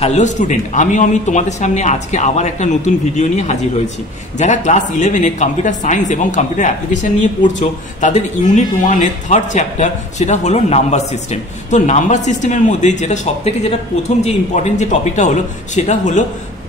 Hello student, আমি অমিত তোমাদের সামনে আজকে আবার একটা নতুন ভিডিও নিয়ে হাজির হয়েছি। যারা ক্লাস 11-এ কম্পিউটার সায়েন্স এবং কম্পিউটার অ্যাপ্লিকেশন নিয়ে পড়ছো, তাদের ইউনিট 1-এর 3rd চ্যাপ্টার সেটা হলো নাম্বার সিস্টেম। তো নাম্বার সিস্টেমের মধ্যে যেটা প্রথম যে ইম্পর্টেন্ট যে টপিকটা হলো সেটা হলো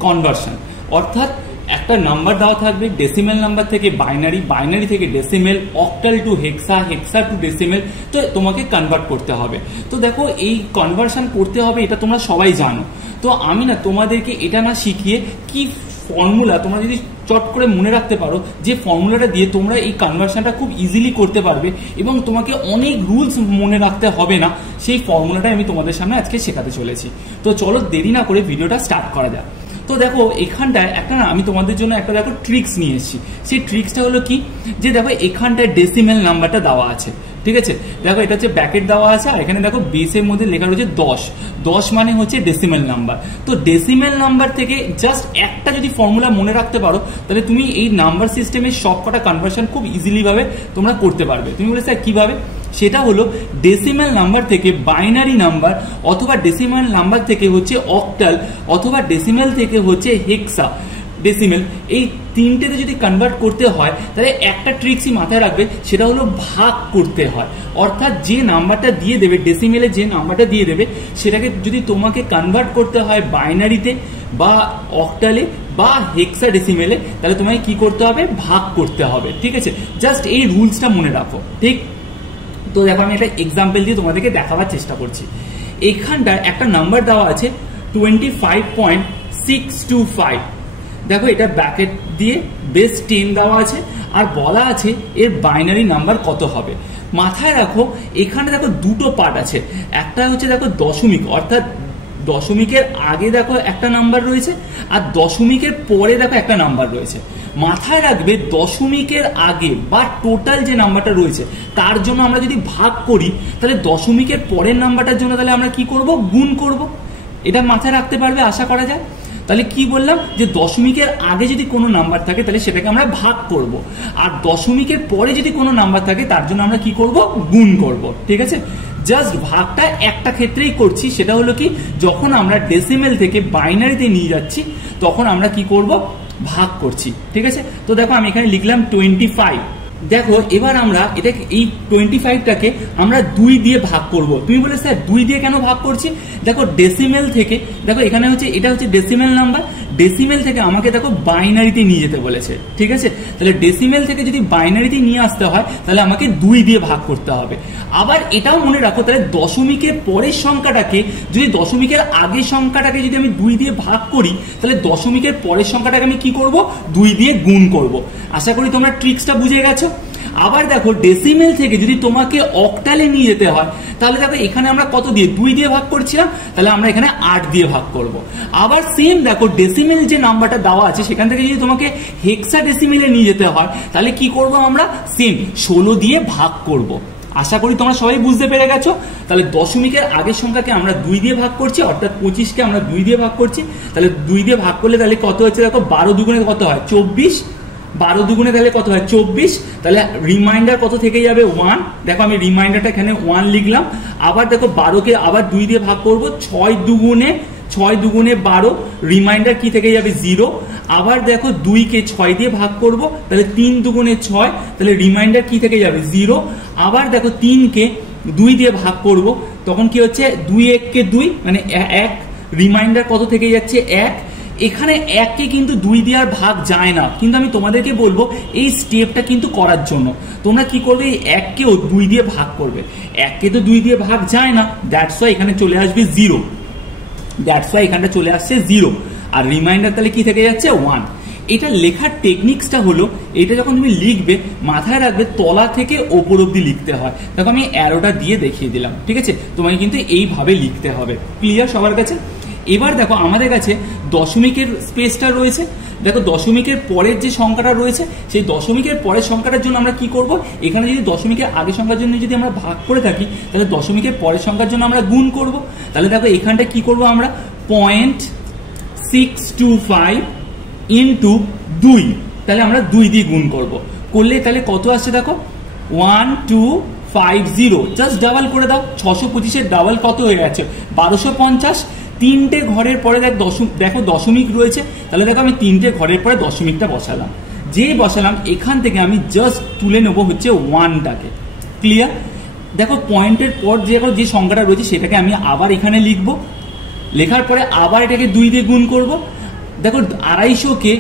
কনভার্সন। অর্থাৎ একটা নাম্বার দেওয়া থাকবে, ডেসিমেল নাম্বার থেকে বাইনারি, বাইনারি থেকে ডেসিমেল, অক্টাল টু হেক্সা, হেক্সা টু ডেসিমেল, তো তোমাকে কনভার্ট করতে হবে। তো দেখো, এই কনভার্সন করতে হবে এটা তোমরা সবাই জানো। তো আমি তোমাদেরকে এটা না শিখিয়ে কি ফর্মুলা তোমরা যদি চট করে মনে রাখতে পারো, যে ফর্মুলাটা দিয়ে তোমরা এই কনভার্সনটা খুব ইজিলি করতে পারবে এবং তোমাকে অনেক রুলস মনে রাখতে হবে না, সেই ফর্মুলাটাই আমি তোমাদের সামনে আজকে শেখাতে চলেছি। তো চলো দেরি না করে ভিডিওটা স্টার্ট করা যাক। তো দেখো, এখানটায় আমি তোমাদের জন্য একটা ট্রিক্স নিয়ে এসেছি। সেই ট্রিক্সটা হলো কি, যে দেখো এখানটায় ডেসিমেল নাম্বারটা দেওয়া আছে, ঠিক আছে। দেখো এটা হচ্ছে ব্র্যাকেট দেওয়া আছে, আর এখানে দেখো বেসের মধ্যে লেখা রয়েছে 10 মানে হচ্ছে ডেসিমেল নাম্বার। তো ডেসিমেল নাম্বার থেকে জাস্ট একটা যদি ফর্মুলা মনে রাখতে পারো, তাহলে তুমি এই নাম্বার সিস্টেমের সবকটা কনভার্সন খুব ইজিলি ভাবে তোমরা করতে পারবে। তুমি বলে স্যার কিভাবে? সেটা হলো ডেসিমেল নাম্বার থেকে বাইনারি নাম্বার, অথবা ডেসিমেল নাম্বার থেকে হচ্ছে অক্টাল, অথবা ডেসিমেল থেকে হচ্ছে হেক্সা ডেসিমেল, এই তিনটেতে যদি কনভার্ট করতে হয় তাহলে একটা ট্রিক্সই মাথায় রাখবে, সেটা হলো ভাগ করতে হয়। অর্থাৎ যে নাম্বারটা দিয়ে দেবে, ডেসিমেলে যে নাম্বারটা দিয়ে দেবে, সেটাকে যদি তোমাকে কনভার্ট করতে হয় বাইনারিতে বা অক্টালে বা হেক্সা ডেসিমেলে, তাহলে তোমাকে কি করতে হবে? ভাগ করতে হবে, ঠিক আছে। জাস্ট এই রুলসটা মনে রাখো, ঠিক। তো দেখো, আমি একটা এক্সাম্পল দিয়ে তোমাদেরকে দেখাবার চেষ্টা করছি। এখানটায় একটা নাম্বার দেওয়া আছে 25.625। দেখো, এটা ব্র্যাকেট দিয়ে বেস 10 দেওয়া আছে, আর বলা আছে এর বাইনারি নাম্বার কত হবে। মাথায় রাখো, এখানে দেখো দুটো পার্ট আছে। একটা হচ্ছে দেখো দশমিক, অর্থাৎ দশমিকের আগে দেখো একটা নাম্বার রয়েছে, আর দশমিকের পরে দেখো একটা নাম্বার রয়েছে। মাথায় রাখবে, দশমিকের আগে বা টোটাল যে নাম্বারটা রয়েছে তার জন্য আমরা যদি ভাগ করি, তাহলে দশমিকের পরের নাম্বারটার জন্য তাহলে আমরা কি করব? গুণ করব। এটা মাথায় রাখতে পারবে আশা করা যায়। তাহলে কি বললাম, যে দশমিকের আগে যদি কোনো নাম্বার থাকে তাহলে সেটাকে আমরা ভাগ করব, আর দশমিকের পরে যদি কোনো নাম্বার থাকে তার জন্য আমরা কি করব? গুণ করব, ঠিক আছে। জাস্ট ভাগটা একটা ক্ষেত্রেই করছি, সেটা হলো কি, যখন আমরা ডেসিমেল থেকে বাইনারিতে নিয়ে যাচ্ছি তখন আমরা কি করব? ভাগ করছি, ঠিক আছে। তো দেখো, আমি এখানে লিখলাম 25। দেখো, এবার আমরা এটাকে এই 25টাকে আমরা 2 দিয়ে ভাগ করব। তুমি বলে স্যার 2 দিয়ে কেন ভাগ করছি? দেখো, ডেসিমেল থেকে, দেখো এখানে হচ্ছে এটা হচ্ছে ডেসিমেল নাম্বার, ডেসিমেল থেকে আমাকে দেখো বাইনারিতে নিয়ে যেতে বলেছে, ঠিক আছে। তাহলে ডেসিমেল থেকে যদি বাইনারিতে নিয়ে আসতে হয় তাহলে আমাকে 2 দিয়ে ভাগ করতে হবে। আবার এটাও মনে রাখো, তাহলে দশমিকের পরের সংখ্যাটাকে, যদি দশমিকের আগের সংখ্যাটাকে যদি আমি 2 দিয়ে ভাগ করি, তাহলে দশমিকের পরের সংখ্যাটাকে আমি কি করব? 2 দিয়ে গুণ করব। আশা করি তোমরা ট্রিক্সটা বুঝে গেছো। আবার দেখো, ডেসিমেল থেকে যদি তোমাকে অক্টালে নিয়ে যেতে হয়, তাহলে দেখো এখানে আমরা কত দিয়ে? 2 দিয়ে ভাগ করছিলাম, তাহলে আমরা এখানে 8 দিয়ে ভাগ করব। আবার সেম দেখো, ডেসিমেল যে নাম্বারটা দেওয়া আছে সেখান থেকে যদি তোমাকে হেক্সা ডেসিমেলে নিয়ে যেতে হয়, তাহলে কি করব? আমরা সেম 16 দিয়ে ভাগ করব। আশা করি তোমরা সবাই বুঝতে পেরে গেছো। তাহলে দশমিকের আগের সংখ্যাকে আমরা 2 দিয়ে ভাগ করছি, অর্থাৎ 25কে আমরা 2 দিয়ে ভাগ করছি। তাহলে 2 দিয়ে ভাগ করলে তাহলে কত হচ্ছে? দেখো, 12 দুগুণে কত হয়? 24। 12 দুগুণে তাহলে কত হয়? 24। তাহলে রিমাইন্ডার কত থেকে যাবে? 1। দেখো, আমি রিমাইন্ডারটা এখানে 1 লিখলাম। আবার দেখো, 12কে আবার 2 দিয়ে ভাগ করব। 6 দুগুণে 12, রিমাইন্ডার কি থেকে যাবে? 0। আবার দেখো, 2কে 6 দিয়ে ভাগ করব, তাহলে 3 দুগুণে 6, তাহলে রিমাইন্ডার কি থেকে যাবে? 0। আবার দেখো, 3কে 2 দিয়ে ভাগ করব, তখন কি হচ্ছে? 2 1কে 2 মানে 1, রিমাইন্ডার কত থেকে যাচ্ছে? 1। এখানে 1কে কিন্তু 2 দিয়ে আর ভাগ যায় না, কিন্তু আমি তোমাদেরকে বলবো এই স্টেপটা কিন্তু করার জন্য তোমরা কি করবে? এই 1কেও 2 দিয়ে ভাগ করবে। 1কে তো 2 দিয়ে ভাগ যায় না, দ্যাটস ওয়াই এখানে চলে আসবে 0। দ্যাটস ওয়াই এখানটা চলে আসছে 0, আর রিমাইন্ডার তাহলে কি থেকে যাচ্ছে? 1। এটা লেখার টেকনিক্সটা হলো, এটা যখন তুমি লিখবে মাথায় রাখবে তলা থেকে ওপর অব্দি লিখতে হয়। দেখো, আমি অ্যারোটা দিয়ে দেখিয়ে দিলাম, ঠিক আছে। তোমাকে কিন্তু এইভাবে লিখতে হবে। ক্লিয়ার সবার কাছে? এবার দেখো, আমাদের কাছে দশমিকের স্পেসটা রয়েছে। দেখো, দশমিকের পরের যে সংখ্যাটা রয়েছে, সেই দশমিকের পরের সংখ্যাটার জন্য আমরা কি করব? এখানে যদি দশমিকের আগের সংখ্যার জন্য যদি আমরা ভাগ করে থাকি, তাহলে দশমিকের পরের সংখ্যার জন্য আমরা গুণ করব। তাহলে দেখো, এখানটা কি করব? আমরা 0.625 ইন্টু 2, তাহলে আমরা 2 দিয়ে গুণ করব। করলে তাহলে কত আসছে? দেখো, 1250। জাস্ট ডাবল করে দাও। 625-এর ডাবল কত হয়ে গেছে? 1250। তিনটে ঘরের পরে দেখো দশমিক রয়েছে, তাহলে দেখো আমি তিনটে ঘরের পরে দশমিকটা বসালাম, যে বসালাম এখান থেকে আমি জাস্ট তুলে নেবো হচ্ছে 1টাকে। ক্লিয়ার? দেখো পয়েন্টের পর যে সংখ্যাটা রয়েছে সেটাকে আমি আবার এখানে লিখবো, লেখার পরে আবার এটাকে 2 দিয়ে গুণ করব। দেখো 250কে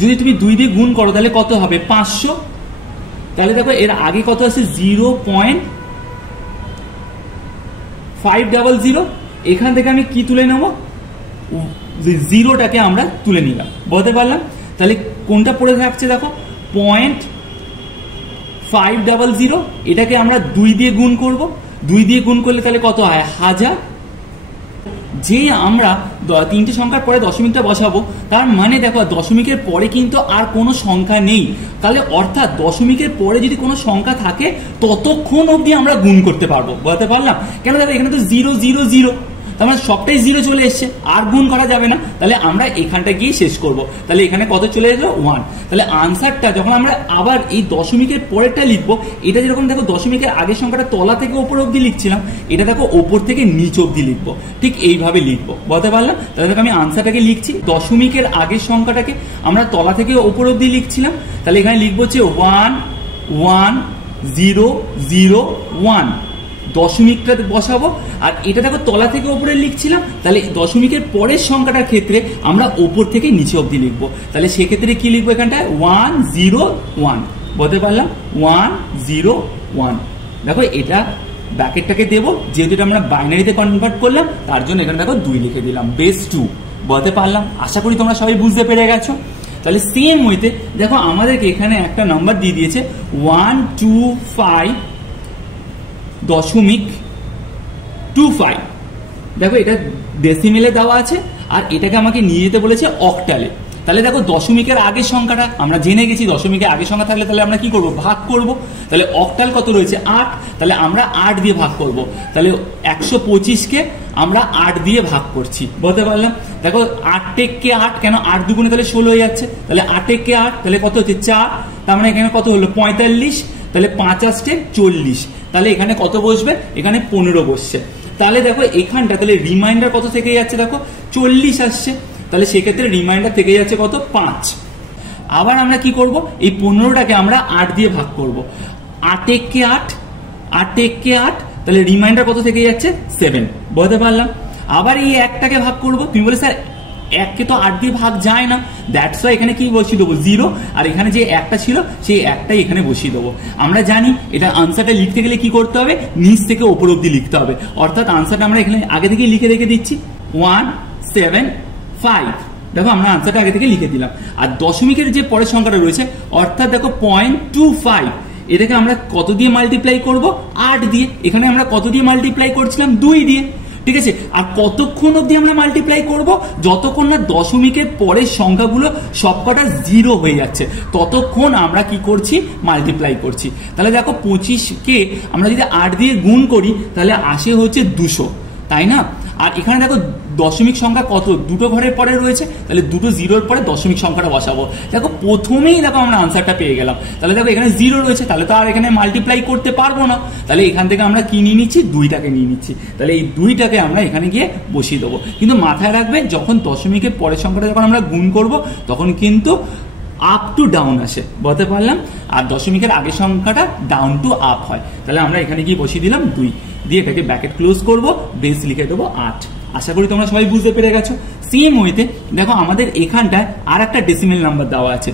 যদি তুমি 2 দিয়ে গুণ করো তাহলে কত হবে? 500। তাহলে দেখো এর আগে কত আছে? 0.500। এখান থেকে আমি কি তুলে নেব? 0টাকে আমরা তুলে নিলাম, বলতে পারলাম। তাহলে কোনটা পড়ে থাকছে? দেখো 0.500, এটাকে আমরা 2 দিয়ে গুণ করব। 2 দিয়ে গুণ করলে তাহলে কত হয়? 1000। যে আমরা তিনটে সংখ্যার পরে দশমিকটা বসাবো, তার মানে দেখো দশমিকের পরে কিন্তু আর কোনো সংখ্যা নেই। তাহলে অর্থাৎ দশমিকের পরে যদি কোনো সংখ্যা থাকে ততক্ষণ অবধি আমরা গুণ করতে পারবো, বলতে পারলাম। কেন? দেখো এখানে তো 0 0 0, তার মানে সবটাই 0 চলে এসছে, আর গুণ করা যাবে না। তাহলে আমরা এখানটা গিয়ে শেষ করব। তাহলে এখানে কত চলে এলো? 1। তাহলে আনসারটা যখন আমরা আবার এই দশমিকের পরেরটা লিখবো, এটা যেরকম দেখো দশমিকের আগের সংখ্যাটা তলা থেকে ওপর অবধি লিখছিলাম, এটা দেখো ওপর থেকে নিচ অবধি লিখবো, ঠিক এইভাবে লিখবো, বলতে পারলাম। তাহলে দেখো আমি আনসারটাকে লিখছি, দশমিকের আগের সংখ্যাটাকে আমরা তলা থেকে ওপর অবধি লিখছিলাম, তাহলে এখানে লিখবো হচ্ছে 1 1 0 0 1, দশমিকটা বসাবো। আর এটা দেখো তলা থেকে উপরে লিখছিলাম, তাহলে দশমিকের পরের সংখ্যাটার ক্ষেত্রে আমরা ওপর থেকে নিচে অবধি লিখবো। তাহলে সেক্ষেত্রে কি লিখবো? এখানটায় 1 0 1, বলতে পারলাম 1 0 1। দেখো এটা ব্র্যাকেটটাকে দেবো, যেহেতু এটা আমরা বাইনারিতে কনভার্ট করলাম তার জন্য এখানে দেখো 2 লিখে দিলাম, বেস 2, বলতে পারলাম। আশা করি তোমরা সবাই বুঝতে পেরে গেছো। তাহলে সেম ওয়েতে দেখো আমাদেরকে এখানে একটা নাম্বার দিয়ে দিয়েছে 125.25। দেখো এটা ডেসিমেলে দেওয়া আছে, আর এটাকে আমাকে নিয়ে যেতে বলেছে অক্টালে। তাহলে দেখো দশমিকের আগের সংখ্যাটা আমরা জেনে গেছি, দশমিকের আগের সংখ্যা থাকলে তাহলে আমরা কি করব? ভাগ করব। তাহলে অক্টাল কত রয়েছে? 8, তাহলে আমরা 8 দিয়ে ভাগ করব। তাহলে 125কে আমরা 8 দিয়ে ভাগ করছি, বলতে পারলাম। দেখো 8 টেককে 8, কেন 8 দুগুণে তাহলে 16 হয়ে যাচ্ছে। তাহলে 8 টেককে 8, তাহলে কত হচ্ছে? 4। তার মানে এখানে কত হলো? 45। তাহলে 5 8 40, তাহলে এখানে কত বসবে? এখানে 15 বসছে। তাহলে দেখো এখানটা তাহলে রিমাইন্ডার কত থেকে যাচ্ছে? দেখো 40 আসছে, তাহলে সেক্ষেত্রে রিমাইন্ডার থেকে যাচ্ছে কত? 5। আবার আমরা কি করব? এই 15টাকে আমরা 8 দিয়ে ভাগ করব। 8 1 8, 8 1 8, তাহলে রিমাইন্ডার কত থেকে যাচ্ছে? 7, বলতে পারলাম। আবার এই একটাকে ভাগ করব। তুমি বলে স্যার 1কে তো 8 দিয়ে ভাগ যায় না, দ্যাটস ওয়াই এখানে কি বসিয়ে দেবো? 0। আর এখানে যে একটা ছিল সেই একটাই এখানে বসিয়ে দেবো। আমরা জানি এটা আনসারটা লিখতে গেলে কি করতে হবে? নিচ থেকে ওপর অব্দি লিখতে হবে। অর্থাৎ আনসারটা আমরা এখানে আগে থেকে লিখে রেখে দিচ্ছি 175। দেখো আমরা আনসারটা আগে থেকে লিখে দিলাম। আর দশমিকের যে পরের সংখ্যাটা রয়েছে, অর্থাৎ দেখো 0.25, এটাকে আমরা কত দিয়ে মাল্টিপ্লাই করব? 8 দিয়ে। এখানে আমরা কত দিয়ে মাল্টিপ্লাই করছিলাম? 2 দিয়ে। ঠিক আছে? আর কতক্ষণ অবধি আমরা মাল্টিপ্লাই করব? যতক্ষণ না দশমিকের পরের সংখ্যাগুলো সবকটা 0 হয়ে যাচ্ছে, ততক্ষণ আমরা কি করছি? মাল্টিপ্লাই করছি। তাহলে দেখো 25কে আমরা যদি 8 দিয়ে গুণ করি তাহলে আসে হচ্ছে 200, তাই না? আর এখানে দেখো দশমিক সংখ্যা কত? দুটো ঘরের পরে রয়েছে, তাহলে দুটো 0-র পরে দশমিক সংখ্যাটা বসাবো। দেখো প্রথমেই দেখো আমরা আনসারটা পেয়ে গেলাম। তাহলে দেখো এখানে 0 রয়েছে, তাহলে তো আর এখানে মাল্টিপ্লাই করতে পারবো না। তাহলে এখান থেকে আমরা কি নিয়ে নিচ্ছি? 2টাকে নিয়ে নিচ্ছি। তাহলে এই 2টাকে আমরা এখানে গিয়ে বসিয়ে দেবো। কিন্তু মাথায় রাখবে, যখন দশমিকের পরের সংখ্যাটা যখন আমরা গুণ করব তখন কিন্তু আপ টু ডাউন আসে, বলতে পারলাম। আর দশমিকের আগের সংখ্যাটা ডাউন টু আপ হয়। তাহলে আমরা এখানে গিয়ে বসিয়ে দিলাম 2 দিয়ে, এটাকে ব্র্যাকেট ক্লোজ করব, বেস লিখে দেবো 8। আশা করি তোমরা সবাই বুঝতে পেরে গেছো। সেম ওয়েতে দেখো আমাদের এখানটায় আর একটা ডেসিমেল নাম্বার দেওয়া আছে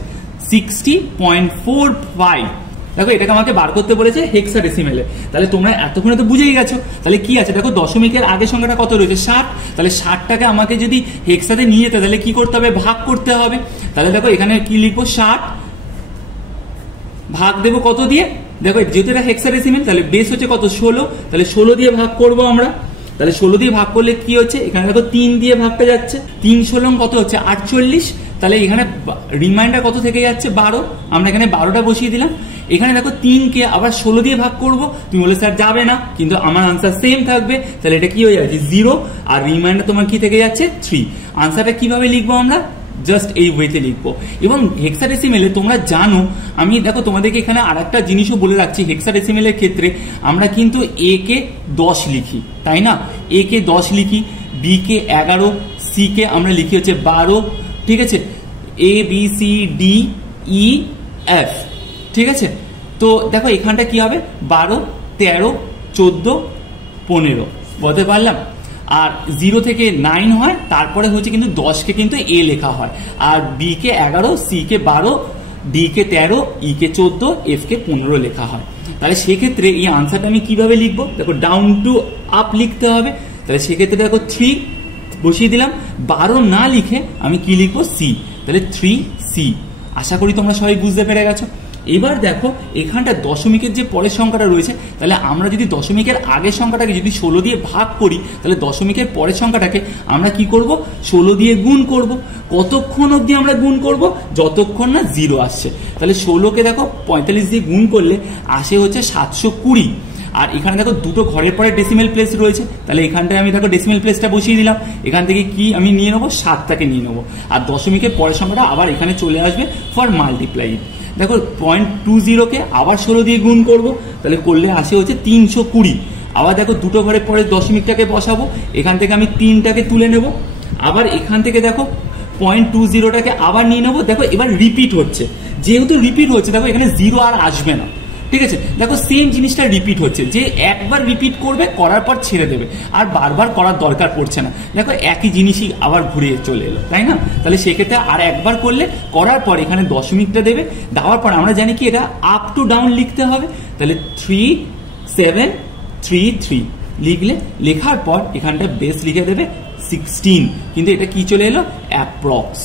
60.45। দেখো এটাকে আমাকে বার করতে বলেছে হেক্সাডেসিমেলে। তাহলে তোমরা এতক্ষণে তো বুঝেই গেছো। তাহলে কি আছে? দেখো দশমিকের আগের সংখ্যাটা কত রয়েছে? 60। তাহলে 60টাকে আমাকে যদি হেক্সাতে নিয়ে যেতে তাহলে কি করতে হবে? ভাগ করতে হবে। তাহলে দেখো এখানে কি লিখবো? 60 ভাগ দেবো কত দিয়ে? দেখো যেহেতু এটা হেক্সাডেসিমেল, তাহলে বেস হচ্ছে কত? 16। তাহলে 16 দিয়ে ভাগ করবো আমরা। তাহলে 16 দিয়ে ভাগ করলে কি হচ্ছে? এখানে দেখো 3 দিয়ে ভাগটা যাচ্ছে, 3 16 কত হচ্ছে? 48। তাহলে এখানে রিমাইন্ডার কত থেকে যাচ্ছে? 12। আমরা এখানে 12টা বসিয়ে দিলাম। এখানে দেখো 3কে আবার 16 দিয়ে ভাগ করব। তুমি বলে স্যার যাবে না, কিন্তু আমার আনসার সেম থাকবে। তাহলে এটা কি হয়ে যাচ্ছে? 0। আর রিমাইন্ডার তোমার কি থেকে যাচ্ছে? 3। আনসারটা কিভাবে লিখবো আমরা? জাস্ট এই ওয়েতে লিখবো। এবং হেক্সাডেসিমেলে তোমরা জানো, আমি দেখো তোমাদেরকে এখানে আর একটা জিনিসও বলে রাখছি। হেক্সাডেসিমেলের ক্ষেত্রে আমরা কিন্তু a কে 10 লিখি, তাই না? a কে 10 লিখি। বি কে 11, সি কে আমরা লিখি হচ্ছে 12, ঠিক আছে, A B C D E F, ঠিক আছে। তো দেখো এখানটা কি হবে 12, 13, 14, 15 বলতে পারলাম। আর 0 থেকে 9 হয়, তারপরে হচ্ছে কিন্তু 10 কে কিন্তু এ লেখা হয়, আর বি কে 11, সি কে 12, ডি কে 13, ই কে 14, এফ কে 15 লেখা হয়। তাহলে সেক্ষেত্রে এই আনসারটা আমি কিভাবে লিখবো, দেখো ডাউন টু আপ লিখতে হবে। তাহলে সেক্ষেত্রে দেখো 3 বসিয়ে দিলাম, 12 না লিখে আমি কি লিখবো, সি, তাহলে 3C। আশা করি তোমরা সবাই বুঝতে পেরে গেছো। এবার দেখো এখানটা দশমিকের যে পরের সংখ্যাটা রয়েছে, তাহলে আমরা যদি দশমিকের আগের সংখ্যাটাকে যদি 16 দিয়ে ভাগ করি, তাহলে দশমিকের পরের সংখ্যাটাকে আমরা কি করব, 16 দিয়ে গুণ করব। কতক্ষণ অবধি আমরা গুণ করব, যতক্ষণ না 0 আসছে। তাহলে 16কে দেখো 45 দিয়ে গুণ করলে আসে হচ্ছে 720। আর এখানে দেখো দুটো ঘরের পরে ডেসিমেল প্লেস রয়েছে, তাহলে এখানটায় আমি দেখো ডেসিমেল প্লেসটা বসিয়ে দিলাম। এখান থেকে কি আমি নিয়ে নেবো, 7টাকে নিয়ে নেবো, আর দশমিকের পরের সংখ্যাটা আবার এখানে চলে আসবে ফর মাল্টিপ্লাই। দেখো 0.20কে আবার 16 দিয়ে গুণ করবো, তাহলে করলে আসে হচ্ছে 320। আবার দেখো দুটো ঘরের পরে দশমিকটাকে বসাবো, এখান থেকে আমি 3টাকে তুলে নেব। আবার এখান থেকে দেখো 0.20টাকে আবার নিয়ে নেবো। দেখো এবার রিপিট হচ্ছে, যেহেতু রিপিট হচ্ছে দেখো এখানে 0 আর আসবে না, ঠিক আছে। দেখো সেম জিনিসটা রিপিট হচ্ছে, যে একবার রিপিট করবে, করার পর ছেড়ে দেবে, আর বারবার করার দরকার পড়ছে না। দেখো একই জিনিসই আবার ঘুরে চলে এলো, তাই না। তাহলে সেক্ষেত্রে আর একবার করলে, করার পর এখানে দশমিকটা দেবে, দেওয়ার পর আমরা জানি কি এটা আপ টু ডাউন লিখতে হবে। তাহলে 3 7 3 3 লিখলে, লেখার পর এখানটা বেস লিখে দেবে 16, কিন্তু এটা কি চলে এলো, অ্যাপ্রক্স।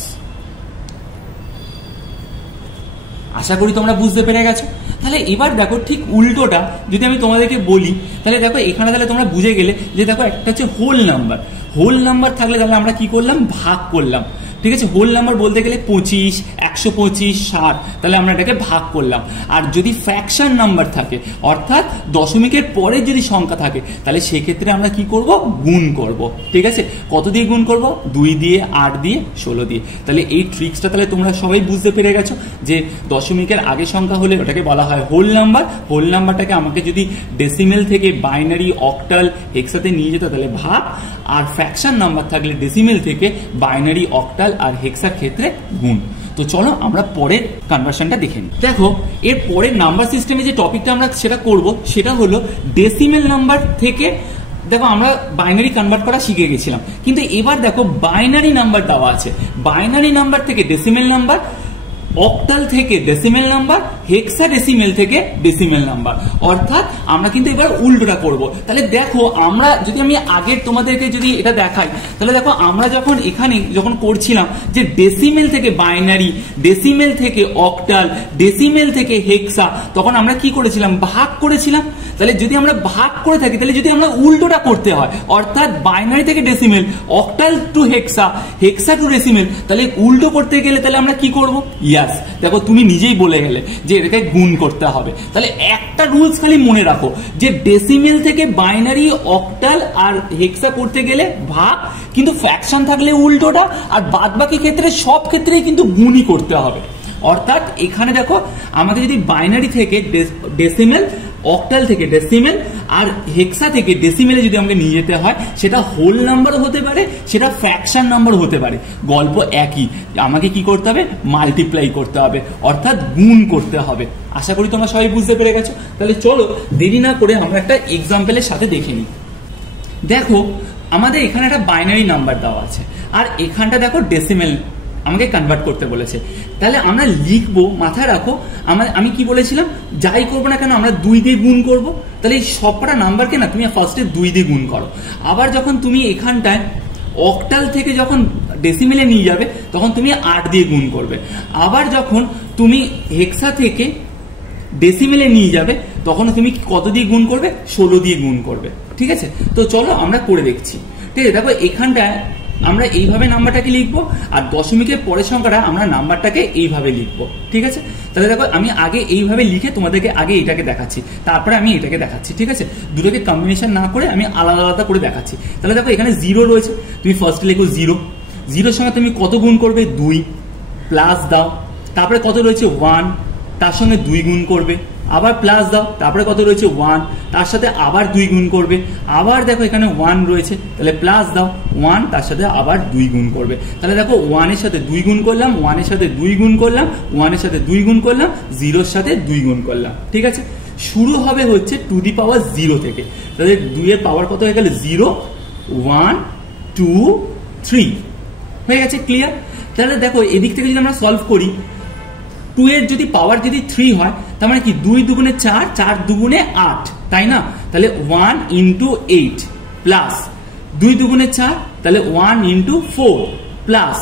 আশা করি তোমরা বুঝতে পেরে গেছো। তাহলে এবার দেখো ঠিক উল্টোটা যদি আমি তোমাদেরকে বলি, তাহলে দেখো এখানে তাহলে তোমরা বুঝে গেলে যে দেখো একটা হচ্ছে হোল নাম্বার। হোল নাম্বার থাকলে তাহলে আমরা কি করলাম, ভাগ করলাম, ঠিক আছে। হোল নাম্বার বলতে গেলে 25, 125, 60, তাহলে আমরা এটাকে ভাগ করলাম। আর যদি ফ্র্যাকশন নাম্বার থাকে, অর্থাৎ দশমিকের পরে যদি সংখ্যা থাকে, তাহলে সেক্ষেত্রে আমরা কি করব, গুণ করব, ঠিক আছে। কত দিয়ে গুণ করব, 2 দিয়ে, 8 দিয়ে, 16 দিয়ে। তাহলে এই ট্রিক্সটা তাহলে তোমরা সবাই বুঝতে পেরে গেছো, যে দশমিকের আগে সংখ্যা হলে ওটাকে বলা হয় হোল নাম্বার। হোল নাম্বারটাকে আমাকে যদি ডেসিমেল থেকে বাইনারি, অক্টাল, হেক্সাতে নিয়ে যেত তাহলে ভাগ, আর ফ্র্যাকশন নাম্বার থাকলে ডেসিমেল থেকে বাইনারি, অক্টাল আর হেক্সা ক্ষেত্রে গুণ। তো চলো আমরা পরের কনভার্সনটা দেখে নিই। দেখো এর পরের নাম্বার সিস্টেমে যে টপিকটা আমরা সেটা করব, সেটা হলো ডেসিমেল নাম্বার থেকে। দেখো আমরা বাইনারি কনভার্ট করা শিখে গেছিলাম, কিন্তু এবার দেখো বাইনারি নাম্বার দেওয়া আছে। বাইনারি নাম্বার থেকে ডেসিমেল নাম্বার, অক্টাল থেকে ডেসিমেল নাম্বার, হেক্সা ডেসিমেল থেকে ডেসিমেল নাম্বার, অর্থাৎ আমরা কিন্তু এবার উল্টোটা করব। তাহলে দেখো আমরা যদি আমি আগের তোমাদেরকে যদি এটা দেখাই, তাহলে দেখো আমরা যখন এখানে যখন করছিলাম যে ডেসিমেল থেকে বাইনারি, ডেসিমেল থেকে অক্টাল, ডেসিমেল থেকে হেক্সা, তখন আমরা কি করেছিলাম, ভাগ করেছিলাম। তাহলে যদি আমরা ভাগ করে থাকি, তাহলে যদি আমরা উল্টোটা করতে হয়, অর্থাৎ বাইনারি থেকে ডেসিমেল, অক্টাল টু হেক্সা, হেক্সা টু ডেসিমেল, তাহলে উল্টো করতে গেলে তাহলে আমরা কি করব, দেখো তুমি নিজেই বলে গেলে যে এটাকে গুণ করতে হবে। তাহলে একটা রুলস খালি মনে রাখো, যে ডেসিমেল থেকে বাইনারি, অক্টাল আর হেক্সা করতে গেলে ভাগ, কিন্তু ফ্র্যাকশন থাকলে উল্টোটা, আর বাদ বাকি ক্ষেত্রে সব ক্ষেত্রেই কিন্তু গুণই করতে হবে। অর্থাৎ এখানে দেখো আমাকে যদি বাইনারি থেকে ডেসিমেল, অক্টাল থেকে ডেসিমেল আর হেক্সা থেকে ডেসিমেলে যদি আমাকে নিয়ে যেতে হয়, সেটা হোল নাম্বার হতে পারে, সেটা ফ্র্যাকশন নাম্বার হতে পারে, গল্প একই। আমাকে কি করতে হবে, মাল্টিপ্লাই করতে হবে, অর্থাৎ গুণ করতে হবে। আশা করি তোমরা সবাই বুঝতে পেরে গেছো। তাহলে চলো দেরি না করে আমরা একটা এক্সাম্পলের সাথে দেখে নিই। দেখো আমাদের এখানে একটা বাইনারি নাম্বার দেওয়া আছে, আর এখানটা দেখো ডেসিমেল আমাকে কনভার্ট করতে বলেছে। তাহলে আমরা লিখবো, মাথায় রাখো আমি কি বলেছিলাম, যাই করবো না কেন আমরা 2 দিয়ে গুণ করব। তাহলে এই সবকটা নাম্বারকে না তুমি ফার্স্টে 2 দিয়ে গুণ করো। আবার যখন তুমি এখানটায় অক্টাল থেকে যখন ডেসিমেলে নিয়ে যাবে, তখন তুমি 8 দিয়ে গুণ করবে। আবার যখন তুমি হেক্সা থেকে ডেসিমেলে নিয়ে যাবে, তখন তুমি কত দিয়ে গুণ করবে, 16 দিয়ে গুণ করবে, ঠিক আছে। তো চলো আমরা করে দেখছি, ঠিক আছে। দেখো এখানটায় আমরা এইভাবে নাম্বারটাকে লিখবো, আর দশমিকের পরের সংখ্যাটা আমরা নাম্বারটাকে এইভাবে লিখবো, ঠিক আছে। তাহলে দেখো আমি আগে এইভাবে লিখে তোমাদেরকে আগে এটাকে দেখাচ্ছি, তারপরে আমি এটাকে দেখাচ্ছি, ঠিক আছে। দুটোকে কম্বিনেশন না করে আমি আলাদা আলাদা করে দেখাচ্ছি। তাহলে দেখো এখানে 0 রয়েছে, তুমি ফার্স্টে লিখো 0। 0-এর সঙ্গে তুমি কত গুণ করবে, 2 প্লাস দাও। তারপরে কত রয়েছে, 1, তার সঙ্গে 2 গুণ করবে, আবার প্লাস দাও, তারপরে কত রয়েছে 1, তার সাথে আবার 2 গুণ করবে, আবার দেখো এখানে 1 রয়েছে, তাহলে প্লাস দাও 1, তার সাথে আবার 2 গুণ করবে। তাহলে দেখো 1 এর সাথে 2 গুণ করলাম, 1 এর সাথে 2 গুণ করলাম, 1 এর সাথে 2 গুণ করলাম, 0 এর সাথে 2 গুণ করলাম। ঠিক আছে, শুরু হবে হচ্ছে টু দি পাওয়ার 0 থেকে। তাহলে 2 এর পাওয়ার কত হয়ে গেল 0, 1, 2, 3 হয়ে গেছে। ক্লিয়ার? তাহলে দেখো এদিক থেকে যদি আমরা সলভ করি, 2 এর যদি পাওয়ার যদি 3 হয়, তার মানে কি 2 দুগুণে 4, 4 দুগুণে 8, তাই না? তাহলে 1 ইন্টু 8 প্লাস 2 দুগুণে 4, তাহলে 1 ইন্টু 4 প্লাস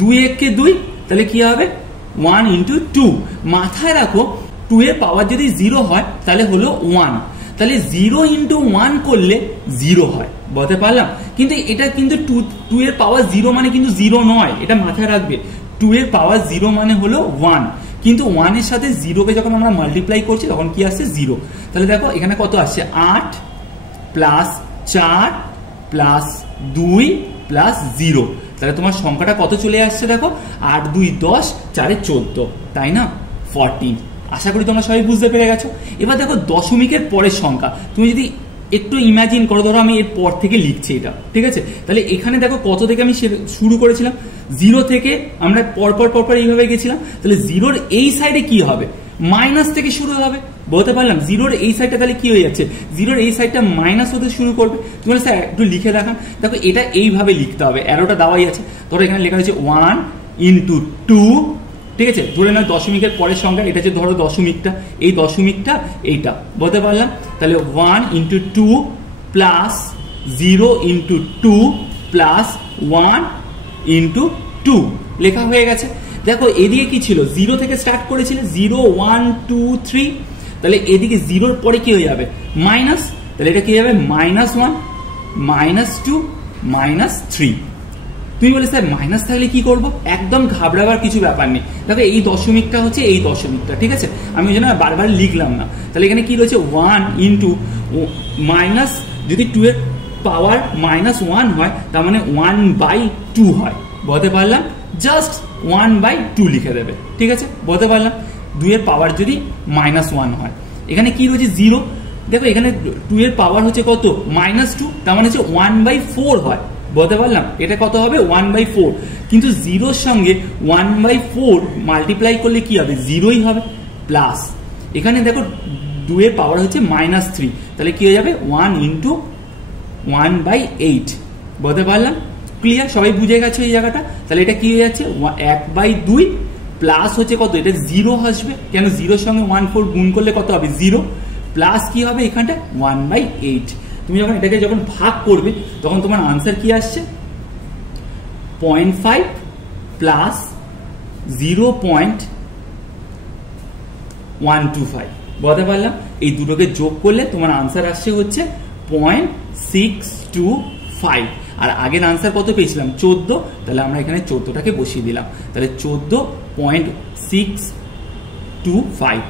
2 1 2, তাহলে কি হবে 1 ইন্টু 2। মাথায় রাখো 2 এর পাওয়ার যদি 0 হয় তাহলে হলো 1, তাহলে 0 ইন্টু 1 করলে 0 হয়। বলতে পারলাম? কিন্তু এটা কিন্তু 2 এর পাওয়ার 0 মানে কিন্তু 0 নয়, এটা মাথায় রাখবে। 2 এর পাওয়ার 0 মানে হলো 1, কিন্তু 1 এর সাথে 0 কে যখন আমরা মাল্টিপ্লাই করছি তখন কি আসছে 0। তাহলে দেখো এখানে কত আসছে 8 প্লাস 4 প্লাস 2 প্লাস 0, তাহলে তোমার সংখ্যাটা কত চলে আসছে দেখো 8 2 10, 4 14, তাই না 14। আশা করি তোমরা সবাই বুঝতে পেরে গেছো। এবার দেখো দশমিকের পরের সংখ্যা তুমি যদি একটু ইমাজিন করো, ধরো আমি এর পর থেকে লিখছি এটা, ঠিক আছে? তাহলে এখানে দেখো কত থেকে আমি শুরু করেছিলাম 0 থেকে, আমরা পরপর এইভাবে গেছিলাম। তাহলে 0-র এই সাইডে কি হবে মাইনাস থেকে শুরু হবে। বলতে পারলাম 0-র এই সাইডটা তাহলে কি হয়ে যাচ্ছে 0-র এই সাইডটা মাইনাস হতে শুরু করবে। তুমি স্যার একটু লিখে দেখান। দেখো এটা এইভাবে লিখতে হবে, অ্যারোটা দেওয়াই আছে। ধরো এখানে লেখা হয়েছে 1 ইন্টু 2, ঠিক আছে? ধরে নাও দশমিকের পরের সংখ্যা, এটা হচ্ছে ধরো দশমিকটা, এই দশমিকটা এইটা, বলতে পারলাম? তাহলে 1 into 2 plus 0 into 2 plus 1 into 2 লেখা হয়ে গেছে। দেখো এদিকে কি ছিল 0 থেকে স্টার্ট করেছিল 0 1 2 3, তাহলে এদিকে 0-র পরে কি হয়ে যাবে মাইনাস, তাহলে এটা কি হবে -1 -2 -3। তুমি বলে স্যার মাইনাস থাকলে কি করব? একদম ঘাবড়াবার কিছু ব্যাপার নেই। দেখো এই দশমিকটা হচ্ছে এই দশমিকটা, ঠিক আছে? আমি ওই জন্য বারবার লিখলাম না। তাহলে এখানে কি রয়েছে 1 ইন্টু মাইনাস, যদি 2 এর পাওয়ার -1 হয় তার মানে 1/2 হয়। বলতে পারলাম? জাস্ট 1/2 লিখে দেবে, ঠিক আছে? বলতে পারলাম 2 এর পাওয়ার যদি -1 হয়। এখানে কি রয়েছে 0, দেখো এখানে 2 এর পাওয়ার হচ্ছে কত -2, তার মানে হচ্ছে 1/4 হয়। বলতে পারলাম? এটা কত হবে 1/4, কিন্তু 0-র সঙ্গে 1/4 মাল্টিপ্লাই করলে কি হবে 0ই হবে। প্লাস এখানে দেখো 2 এর পাওয়ার হচ্ছে -3, তাহলে কি হয়ে যাবে 1 ইন্টু 1/8। বলতে পারলাম? ক্লিয়ার? সবাই বুঝে গেছে এই জায়গাটা? তাহলে এটা কি হয়ে যাচ্ছে 1/2 প্লাস হচ্ছে কত, এটা 0 আসবে, কেন 0-র সঙ্গে 1/4 গুণ করলে কত হবে 0, প্লাস কি হবে এখানটা 1/8। তুমি যখন এটাকে যখন ভাগ করবে তখন তোমার আনসার কি আসছে 0.5 প্লাস 0.125। বলতে পারলাম? এই দুটোকে যোগ করলে তোমার আনসার আসছে হচ্ছে 0.625। আর আগের আনসার কত পেয়েছিলাম 14, তাহলে আমরা এখানে 14টাকে বসিয়ে দিলাম, তাহলে 14.625।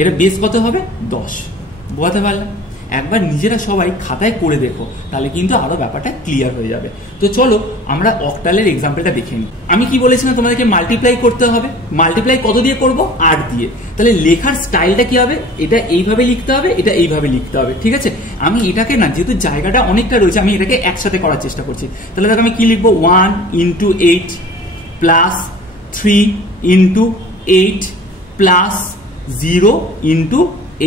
এটা বেস কত হবে 10। বলতে পারলাম? একবার নিজেরা সবাই খাতায় করে দেখো, তাহলে কিন্তু আরো ব্যাপারটা ক্লিয়ার হয়ে যাবে। তো চলো আমরা অক্টালের এক্সাম্পলটা দেখে নিই। আমি কি বলেছিলাম তোমাদেরকে মাল্টিপ্লাই করতে হবে। মাল্টিপ্লাই কত দিয়ে করব 8 দিয়ে। তাহলে লেখার স্টাইলটা কি হবে, এটা এইভাবে লিখতে হবে, এটা এইভাবে লিখতে হবে, ঠিক আছে? আমি এটাকে না, যেহেতু জায়গাটা অনেকটা রয়েছে, আমি এটাকে একসাথে করার চেষ্টা করছি। তাহলে দেখো আমি কি লিখবো 1 into 8 plus 3 into 8 plus 0 into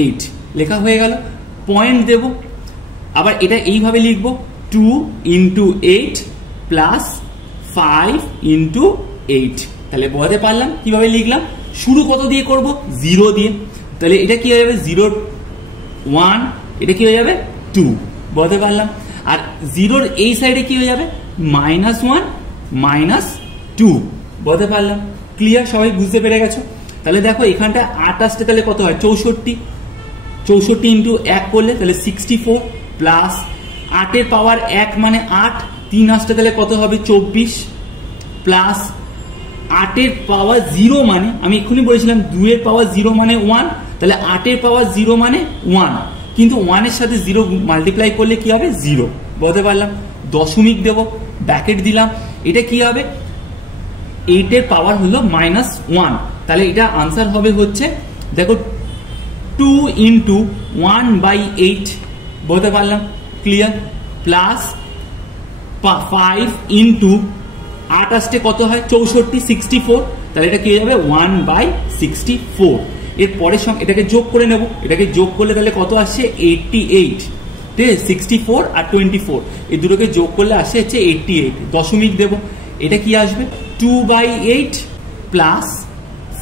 8 লেখা হয়ে গেল। পয়েন্ট দেব, আবার এটা এইভাবে লিখবো 2 ইন্টু 8 প্লাস 5 ইন্টু 8। তাহলে বোঝাতে পারলাম কিভাবে লিখলাম। শুরু কত দিয়ে করব 0 দিয়ে, তাহলে এটা কি হয়ে যাবে 0 1, এটা কি হয়ে যাবে 2। বোঝাতে পারলাম? আর 0-র এই সাইডে কি হয়ে যাবে -1 -2। বোঝাতে পারলাম? ক্লিয়ার? সবাই বুঝতে পেরে গেছো? তাহলে দেখো এখানটা 8 আসতে তাহলে কত হয় 64, 64 ইন্টু 1 করলে তাহলে 64 প্লাস 8-এর পাওয়ার 1 মানে 8, 3 আসতে তাহলে কত হবে 24 প্লাস 8-এর পাওয়ার 0 মানে, আমি এক্ষুনি বলেছিলাম 2 এর পাওয়ার 0 মানে 1, তাহলে 8-এর পাওয়ার 0 মানে 1, কিন্তু 1-এর সাথে 0 মাল্টিপ্লাই করলে কি হবে 0। বলতে পারলাম? দশমিক দেব, ব্র্যাকেট দিলাম, এটা কি হবে 8-এর পাওয়ার হলো -1, তাহলে এটা আনসার হবে হচ্ছে দেখো 2 ইন্টু 1/8 বলতে পারলাম, ক্লিয়ার, প্লাস 5 ইন্টু 8 কত হয় 64, 64, তাহলে এটা কি হয়ে যাবে 1/64। এর পরের সঙ্গে এটাকে যোগ করে নেব, এটাকে যোগ করলে তাহলে কত আসছে 88, ঠিক আছে, 64 আর 24 এই দুটোকে যোগ করলে আসে হচ্ছে 88, দশমিক দেব, এটা কি আসবে 2/8 প্লাস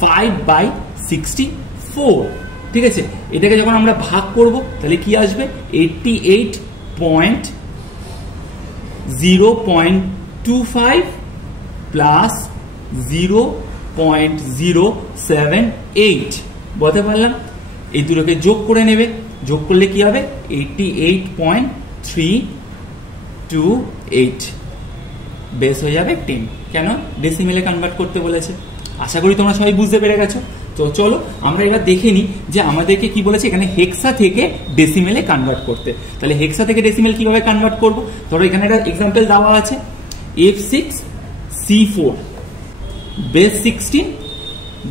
5/64, ঠিক আছে। এটাকে যখন আমরা ভাগ করব তাহলে কি আসবে 88.0.25 প্লাস 0.078 বলতে পারলাম। এই দুটোকে যোগ করে নেবে, যোগ করলে কি হবে 88.328, বেস হয়ে যাবে 10। কেন ডেসিমেলে কনভার্ট করতে বলেছে। আশা করি তোমরা সবাই বুঝতে পেরে গেছো। তো চলো আমরা এটা দেখে নিই যে আমাদেরকে কি বলেছে এখানে হেক্সা থেকে ডেসিমেলে কনভার্ট করতে। তাহলে হেক্সা থেকে ডেসিমেল কিভাবে কনভার্ট করব, ধরো এখানে একটা এক্সাম্পল দেওয়া আছে F6C4 বেস 16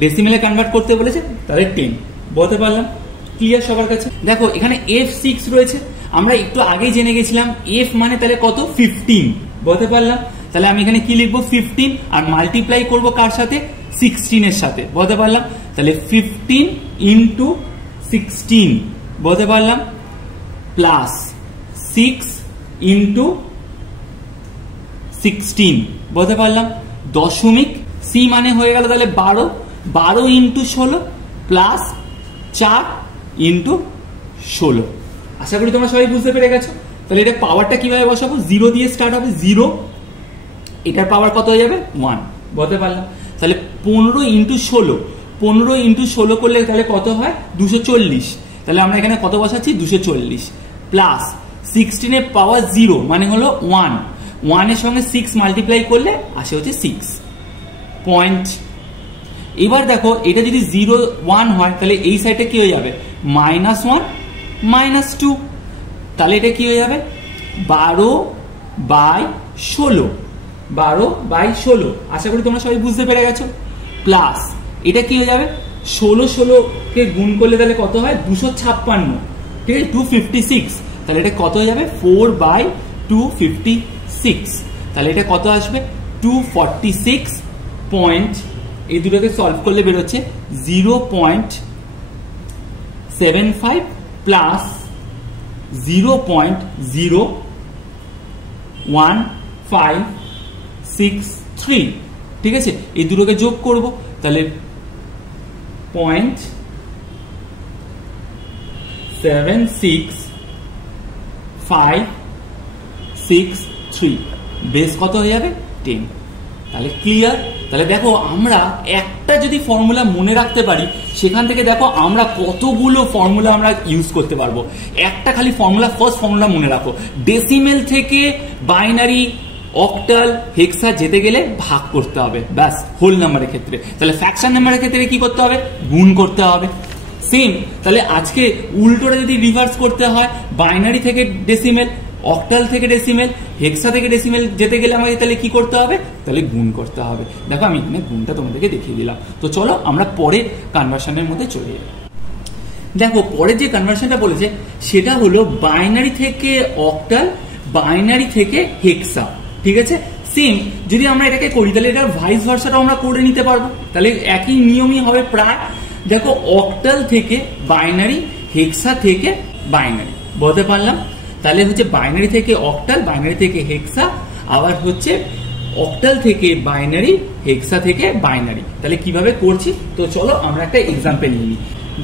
ডেসিমেলে কনভার্ট করতে বলেছে, তাহলে 10 বলতে পারলাম। ক্লিয়ার সবার কাছে? দেখো এখানে F6 রয়েছে, আমরা একটু আগেই জেনে গেছিলাম F মানে তাহলে কত 15 বলতে পারলাম। তাহলে আমি এখানে কি লিখবো 15 আর মাল্টিপ্লাই করব কার সাথে 16 এর সাথে বলতে পারলাম। তাহলে 15 ইন্টু 16 বলতে পারলাম প্লাস 6 ইন্টু 16 বলতে পারলাম, দশমিক সি মানে হয়ে গেল তাহলে 12, 12 ইন্টু 16 প্লাস 4 ইন্টু 16। আশা করি তোমরা সবাই বুঝতে পেরে গেছো। তাহলে এটা পাওয়ারটা কিভাবে বসাবো, 0 দিয়ে স্টার্ট হবে, 0, এটার পাওয়ার কত হয়ে যাবে 1 বলতে পারলাম। তাহলে 15 ইন্টু 16, 15 ইন্টু 16 করলে তাহলে কত হয় 240, তাহলে আমরা এখানে কত বসাচ্ছি 240 প্লাস 16 এর পাওয়ার 0 মানে হলো 1, 1 এর সঙ্গে 6 মাল্টিপ্লাই করলে আসে হচ্ছে 6 পয়েন্ট। এবার দেখো এটা যদি 0 1 হয় তাহলে এই সাইডে কি হয়ে যাবে -1 -2, তাহলে এটা কি হয়ে যাবে 12/16, 12/16। আশা করি তোমরা সবাই বুঝতে পেরে গেছো। প্লাস এটা কি হয়ে যাবে 16 কে গুণ করলে তাহলে কত হয় 256, ঠিক আছে, 256, তাহলে এটা কত হয়ে যাবে 4/256, তাহলে এটা কত আসবে 246 পয়েন্ট। এই দুটোকে সলভ করলে বেরোচ্ছে 0.75 প্লাস 0.01563, ঠিক আছে। এই দুটোকে যোগ করব তাহলে 0.76563, বেস কত হয়ে যাবে 10। তাহলে ক্লিয়ার। তাহলে দেখো আমরা একটা যদি ফর্মুলা মনে রাখতে পারি সেখান থেকে দেখো আমরা কতগুলো ফর্মুলা আমরা ইউজ করতে পারবো। একটা খালি ফর্মুলা, ফার্স্ট ফর্মুলা মনে রাখো, ডেসিমেল থেকে বাইনারি অক্টাল হেক্সা যেতে গেলে ভাগ করতে হবে, ব্যাস, হোল নাম্বারের ক্ষেত্রে। তাহলে ফ্র্যাকশন নাম্বারের ক্ষেত্রে কি করতে হবে, গুণ করতে হবে। সেম তাহলে আজকে উল্টোটা যদি রিভার্স করতে হয়, বাইনারি থেকে ডেসিমেল, অক্টাল থেকে ডেসিমেল, হেক্সা থেকে ডেসিমেল যেতে গেলে আমাকে তাহলে কি করতে হবে, তাহলে গুণ করতে হবে। দেখো আমি এখানে গুণটা তোমাদেরকে দেখিয়ে দিলাম। তো চলো আমরা পরের কনভার্সনের মধ্যে চলে যাই। দেখো পরের যে কনভার্সনটা বলেছে সেটা হলো বাইনারি থেকে অক্টাল, বাইনারি থেকে হেক্সা, ঠিক আছে। সেম যদি আমরা এটাকে করি তাহলে এটা ভাইস ভার্সাটাও আমরা করে নিতে পারবো, তাহলে একই নিয়মই হবে প্রায়। দেখো অক্টাল থেকে বাইনারি, হেক্সা থেকে বাইনারি বলতে পারলাম। তাহলে হচ্ছে বাইনারি থেকে অক্টাল, বাইনারি থেকে হেক্সা, আবার হচ্ছে অক্টাল থেকে বাইনারি, হেক্সা থেকে বাইনারি। তাহলে কিভাবে করছি, তো চলো আমরা একটা এক্সাম্পল নিই।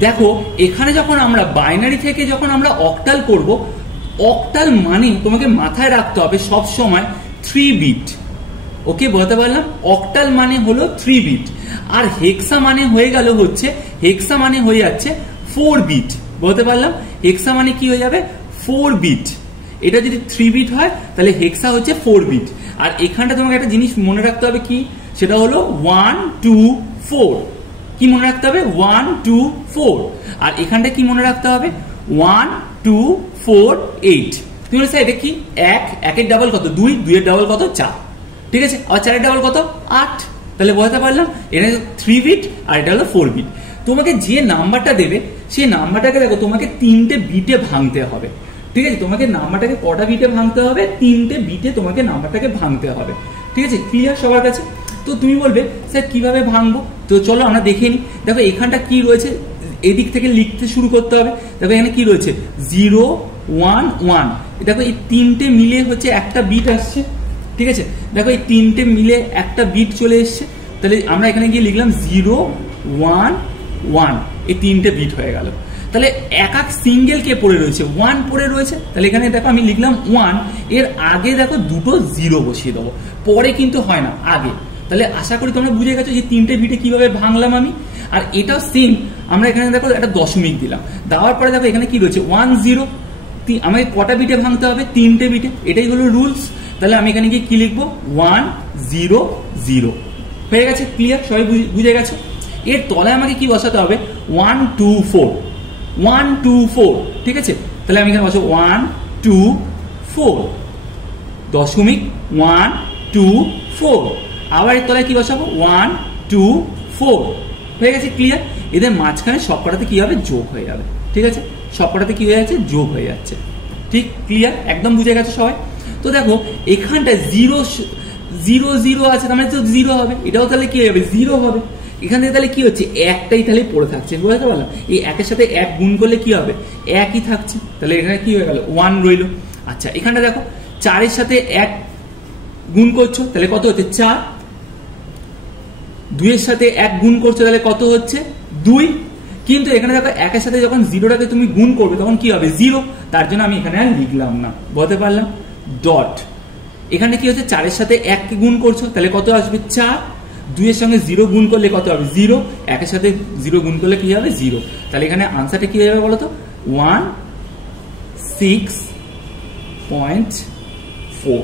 দেখো এখানে যখন আমরা বাইনারি থেকে যখন আমরা অক্টাল করব, অক্টাল মানে তোমাকে মাথায় রাখতে হবে সব সময় 3 বিট, ওকে বলতে পারলাম। অক্টাল মানে হলো 3 বিট, আর হেক্সা মানে হয়ে গেল হচ্ছে, হেক্সা মানে হয়ে যাচ্ছে 4 বিট বলতে পারলাম। হেক্সা মানে কি হয়ে যাবে 4 বিট। এটা যদি 3 বিট হয় তাহলে হেক্সা হচ্ছে 4 বিট। আর এখানটা তোমাকে একটা জিনিস মনে রাখতে হবে, কি সেটা হলো 1 2 4, কি মনে রাখতে হবে 1 2 4। আর এখানটা কি মনে রাখতে হবে 1 2 4 8। তুমি বলছো এটা কি 1, 1 এর ডাবল কত 2, 2 এর ডাবল কত 4, ঠিক আছে। আর 4 এর ডাবল কত 8, তাহলে বলতে পারলাম এটা 3 বিট আর এটা হলো 4 বিট। তোমাকে যে নাম্বারটা দেবে সেই নাম্বারটাকে দেখো তোমাকে 3টে বিটে ভাঙতে হবে, ঠিক আছে? তোমাকে নাম্বারটাকে কটা বিটে ভাঙতে হবে? 3টে বিটে তোমাকে নাম্বারটাকে ভাঙতে হবে, ঠিক আছে? ক্লিয়ার সবার কাছে? তো তুমি বলবে স্যার কিভাবে ভাঙবো, তো চলো আমরা দেখে নিই। দেখো এখানটা কি রয়েছে, এদিক থেকে লিখতে শুরু করতে হবে। দেখো এখানে কি রয়েছে 0 1 1, দেখো এই 3টে মিলে হচ্ছে একটা বিট আসছে, ঠিক আছে? দেখো এই 3টে মিলে একটা বিট চলে এসছে, তাহলে আমরা এখানে গিয়ে লিখলাম 0 1 1, এই 3টে বিট হয়ে গেল। তাহলে এক এক সিঙ্গেল কে পড়ে রয়েছে 1 পড়ে রয়েছে, তাহলে এখানে দেখো আমি লিখলাম 1, এর আগে দেখো দুটো 0 বসিয়ে দেবো, পরে কিন্তু হয় না, আগে। তাহলে আশা করি তোমরা বুঝে গেছো যে 3টে বিটে কিভাবে ভাঙলাম আমি। আর এটাও সেম, আমরা এখানে দেখো একটা দশমিক দিলাম, দেওয়ার পরে দেখো এখানে কি রয়েছে 1 0, আমাকে কটা বিটে ভাঙতে হবে? 3টে বিটে, এটাই হলো রুলস। তাহলে আমি এখানে গিয়ে কি লিখবো 1 0 0, হয়ে গেছে? ক্লিয়ার? সবাই বুঝে গেছে? এর তলে আমাকে কি বসাতে হবে 1 2 4, 1 2 4, ঠিক আছে? তাহলে আমি এখানে বসাবো 1 2 4, দশমিক 1 2 4, আবার এর তলায় কি বসাবো 1 2 4, হয়ে গেছে? ক্লিয়ার? এদের মাঝখানে সবকটাতে কি হবে যোগ হয়ে যাবে, ঠিক আছে? সবকটাতে কি হয়ে যাচ্ছে যোগ হয়ে যাচ্ছে, ঠিক? ক্লিয়ার? একদম বুঝে গেছে সবাই? তো দেখো এখানটা 0 0 0 আছে, তার মানে তো 0 হবে, এটাও তাহলে কি হবে 0 হবে। এখান থেকে তাহলে কি হচ্ছে একটাই তাহলে পড়ে থাকছে, বুঝতে পারলাম? এই একের সাথে 1 গুণ করলে কি হবে একই থাকছে, তাহলে এখানে কি হয়ে গেল 1 রইল। আচ্ছা এখানটা দেখো 4 এর সাথে 1 গুণ করছো, তাহলে কত হচ্ছে 4, 2 এর সাথে 1 গুণ করছো, তাহলে কত হচ্ছে 2, কিন্তু এখানে দেখো 1 এর সাথে যখন 0টাকে তুমি গুণ করবে তখন কি হবে 0, তার জন্য আমি এখানে আর লিখলাম না, বলতে পারলাম? ডট। এখানে কি হচ্ছে 4 এর সাথে 1 কে গুণ করছো, তাহলে কত আসবে 4, 2 এর সঙ্গে 0 গুণ করলে কত হবে 0, 1 এর সাথে 0 গুণ করলে কি হবে 0, তাহলে এখানে আনসারটা কি হবে বলো তো 16.4,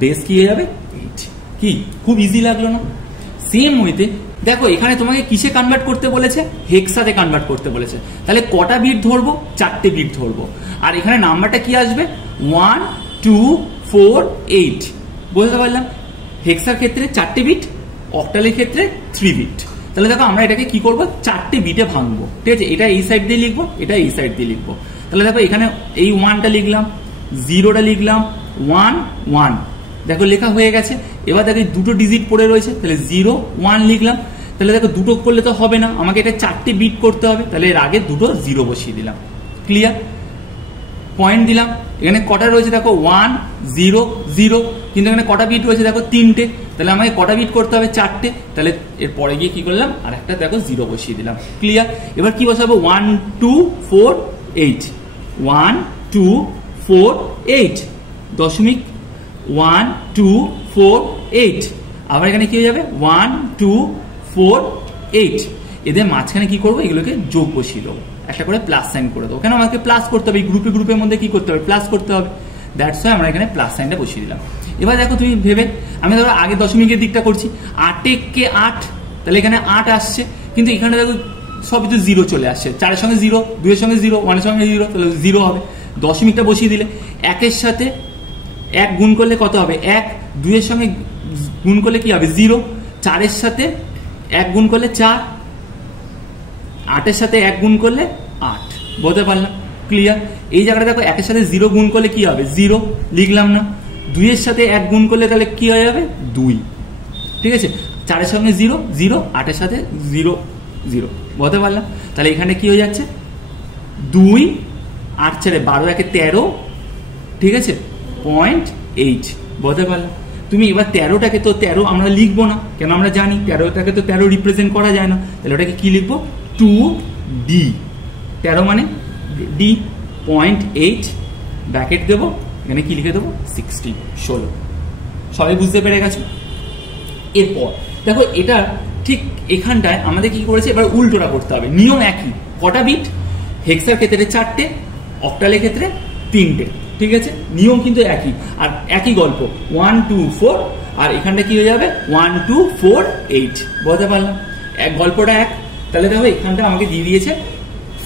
বেস কি হয়ে যাবে 8। কি খুব ইজি লাগলো না? সেম ওয়েতে দেখো এখানে তোমাকে কিসে কনভার্ট করতে বলেছে, হেক্সাতে কনভার্ট করতে বলেছে। তাহলে কটা বিট ধরবো, 4টে বিট ধরবো। আর এখানে নাম্বারটা কি আসবে 1 2 4 8, বুঝতে পারলাম? হেক্সার ক্ষেত্রে 4টে বিট, অক্টালের ক্ষেত্রে 3 বিট। তাহলে দেখো আমরা এটাকে কি করবো 4টে বিটে ভাঙবো, ঠিক আছে? এটা এই সাইড দিয়ে লিখবো, এটা এই সাইড দিয়ে লিখবো। তাহলে দেখো এখানে এই 1টা লিখলাম, 0টা লিখলাম, 1 1, দেখো লেখা হয়ে গেছে। এবার দেখো দুটো ডিজিট পড়ে রয়েছে, তাহলে 0 1 লিখলাম। তাহলে দেখো দুটো করলে তো হবে না, আমাকে এটা 4টে বিট করতে হবে, তাহলে এর আগে দুটো 0 বসিয়ে দিলাম। ক্লিয়ার? পয়েন্ট দিলাম। এখানে কটা রয়েছে দেখো 1 0 0, কিন্তু এখানে কটা বিট রয়েছে দেখো 3টে, তাহলে আমাকে কটা বিট করতে হবে 4টে, তাহলে এর পরে গিয়ে কি করলাম আর একটা দেখো 0 বসিয়ে দিলাম। ক্লিয়ার? এবার কি বসাবো 1 2 4 8, 1 2 4 8, দশমিক 1 2 4 8, আবার এখানে কি হয়ে যাবে 1 2 4 8। এদের মাঝখানে কি করবো এগুলোকে যোগ বসিয়ে দেবো, একটা করে প্লাস সাইন করে দেবো। কেন আমাকে প্লাস করতে হবে, এই গ্রুপের মধ্যে কি করতে হবে প্লাস করতে হবে, দ্যাটস ওয়াই আমরা এখানে প্লাস সাইনটা বসিয়ে দিলাম। এবার দেখো তুমি ভেবে, আমি ধরো আগে দশমিকের দিকটা করছি, 8 কে 8, তাহলে এখানে 8 আসছে, কিন্তু এখানে দেখো সবই তো 0 চলে আসছে, 4 এর সঙ্গে 0, 2 এর সঙ্গে 0, 1 এর সঙ্গে 0, তাহলে 0 হবে। দশমিকটা বসিয়ে দিলে 1 এর সাথে 1 গুণ করলে কত হবে 1, 2 এর সঙ্গে গুণ করলে কি হবে 0, 4 এর সাথে 1 গুণ করলে 4, 8 এর সাথে 1 গুণ করলে 8, বলতে পারলাম? ক্লিয়ার? এই জায়গাটা দেখো 1 এর সাথে 0 গুণ করলে কি হবে 0, লিখলাম না। 2 এর সাথে 1 গুণ করলে তাহলে কি হয়ে যাবে 2, ঠিক আছে? 4 এর সঙ্গে 0 0, 8 এর সাথে 0 0, বলতে পারলাম? তাহলে এখানে কি হয়ে যাচ্ছে 2 8 4 12 1 13, ঠিক আছে 0.8, বলতে পারলাম? তুমি এবার 13টাকে তো 13 আমরা লিখবো না, কেন আমরা জানি 13টাকে তো 13 রিপ্রেজেন্ট করা যায় না, তাহলে ওটাকে কি লিখবো 2D, 13 মানে D, 0.8 ব্র্যাকেট দেবো, এখানে কি লিখে দেবো 16। সবাই বুঝতে পেরে গেছো? এরপর দেখো এটা ঠিক এখানটায় আমাদের কি করেছে, এবার উল্টোটা করতে হবে। নিয়ম একই, কটা বিট, হেক্সার ক্ষেত্রে 4টে, অক্টালের ক্ষেত্রে 3টে, ঠিক আছে? নিয়ম কিন্তু একই, আর একই গল্প 1 2 4, আর এখানটা কি হয়ে যাবে 1 2 4 8, বলতে পারলাম? এক গল্পটা এক। তাহলে দেখো এখানটা আমাকে দিয়ে দিয়েছে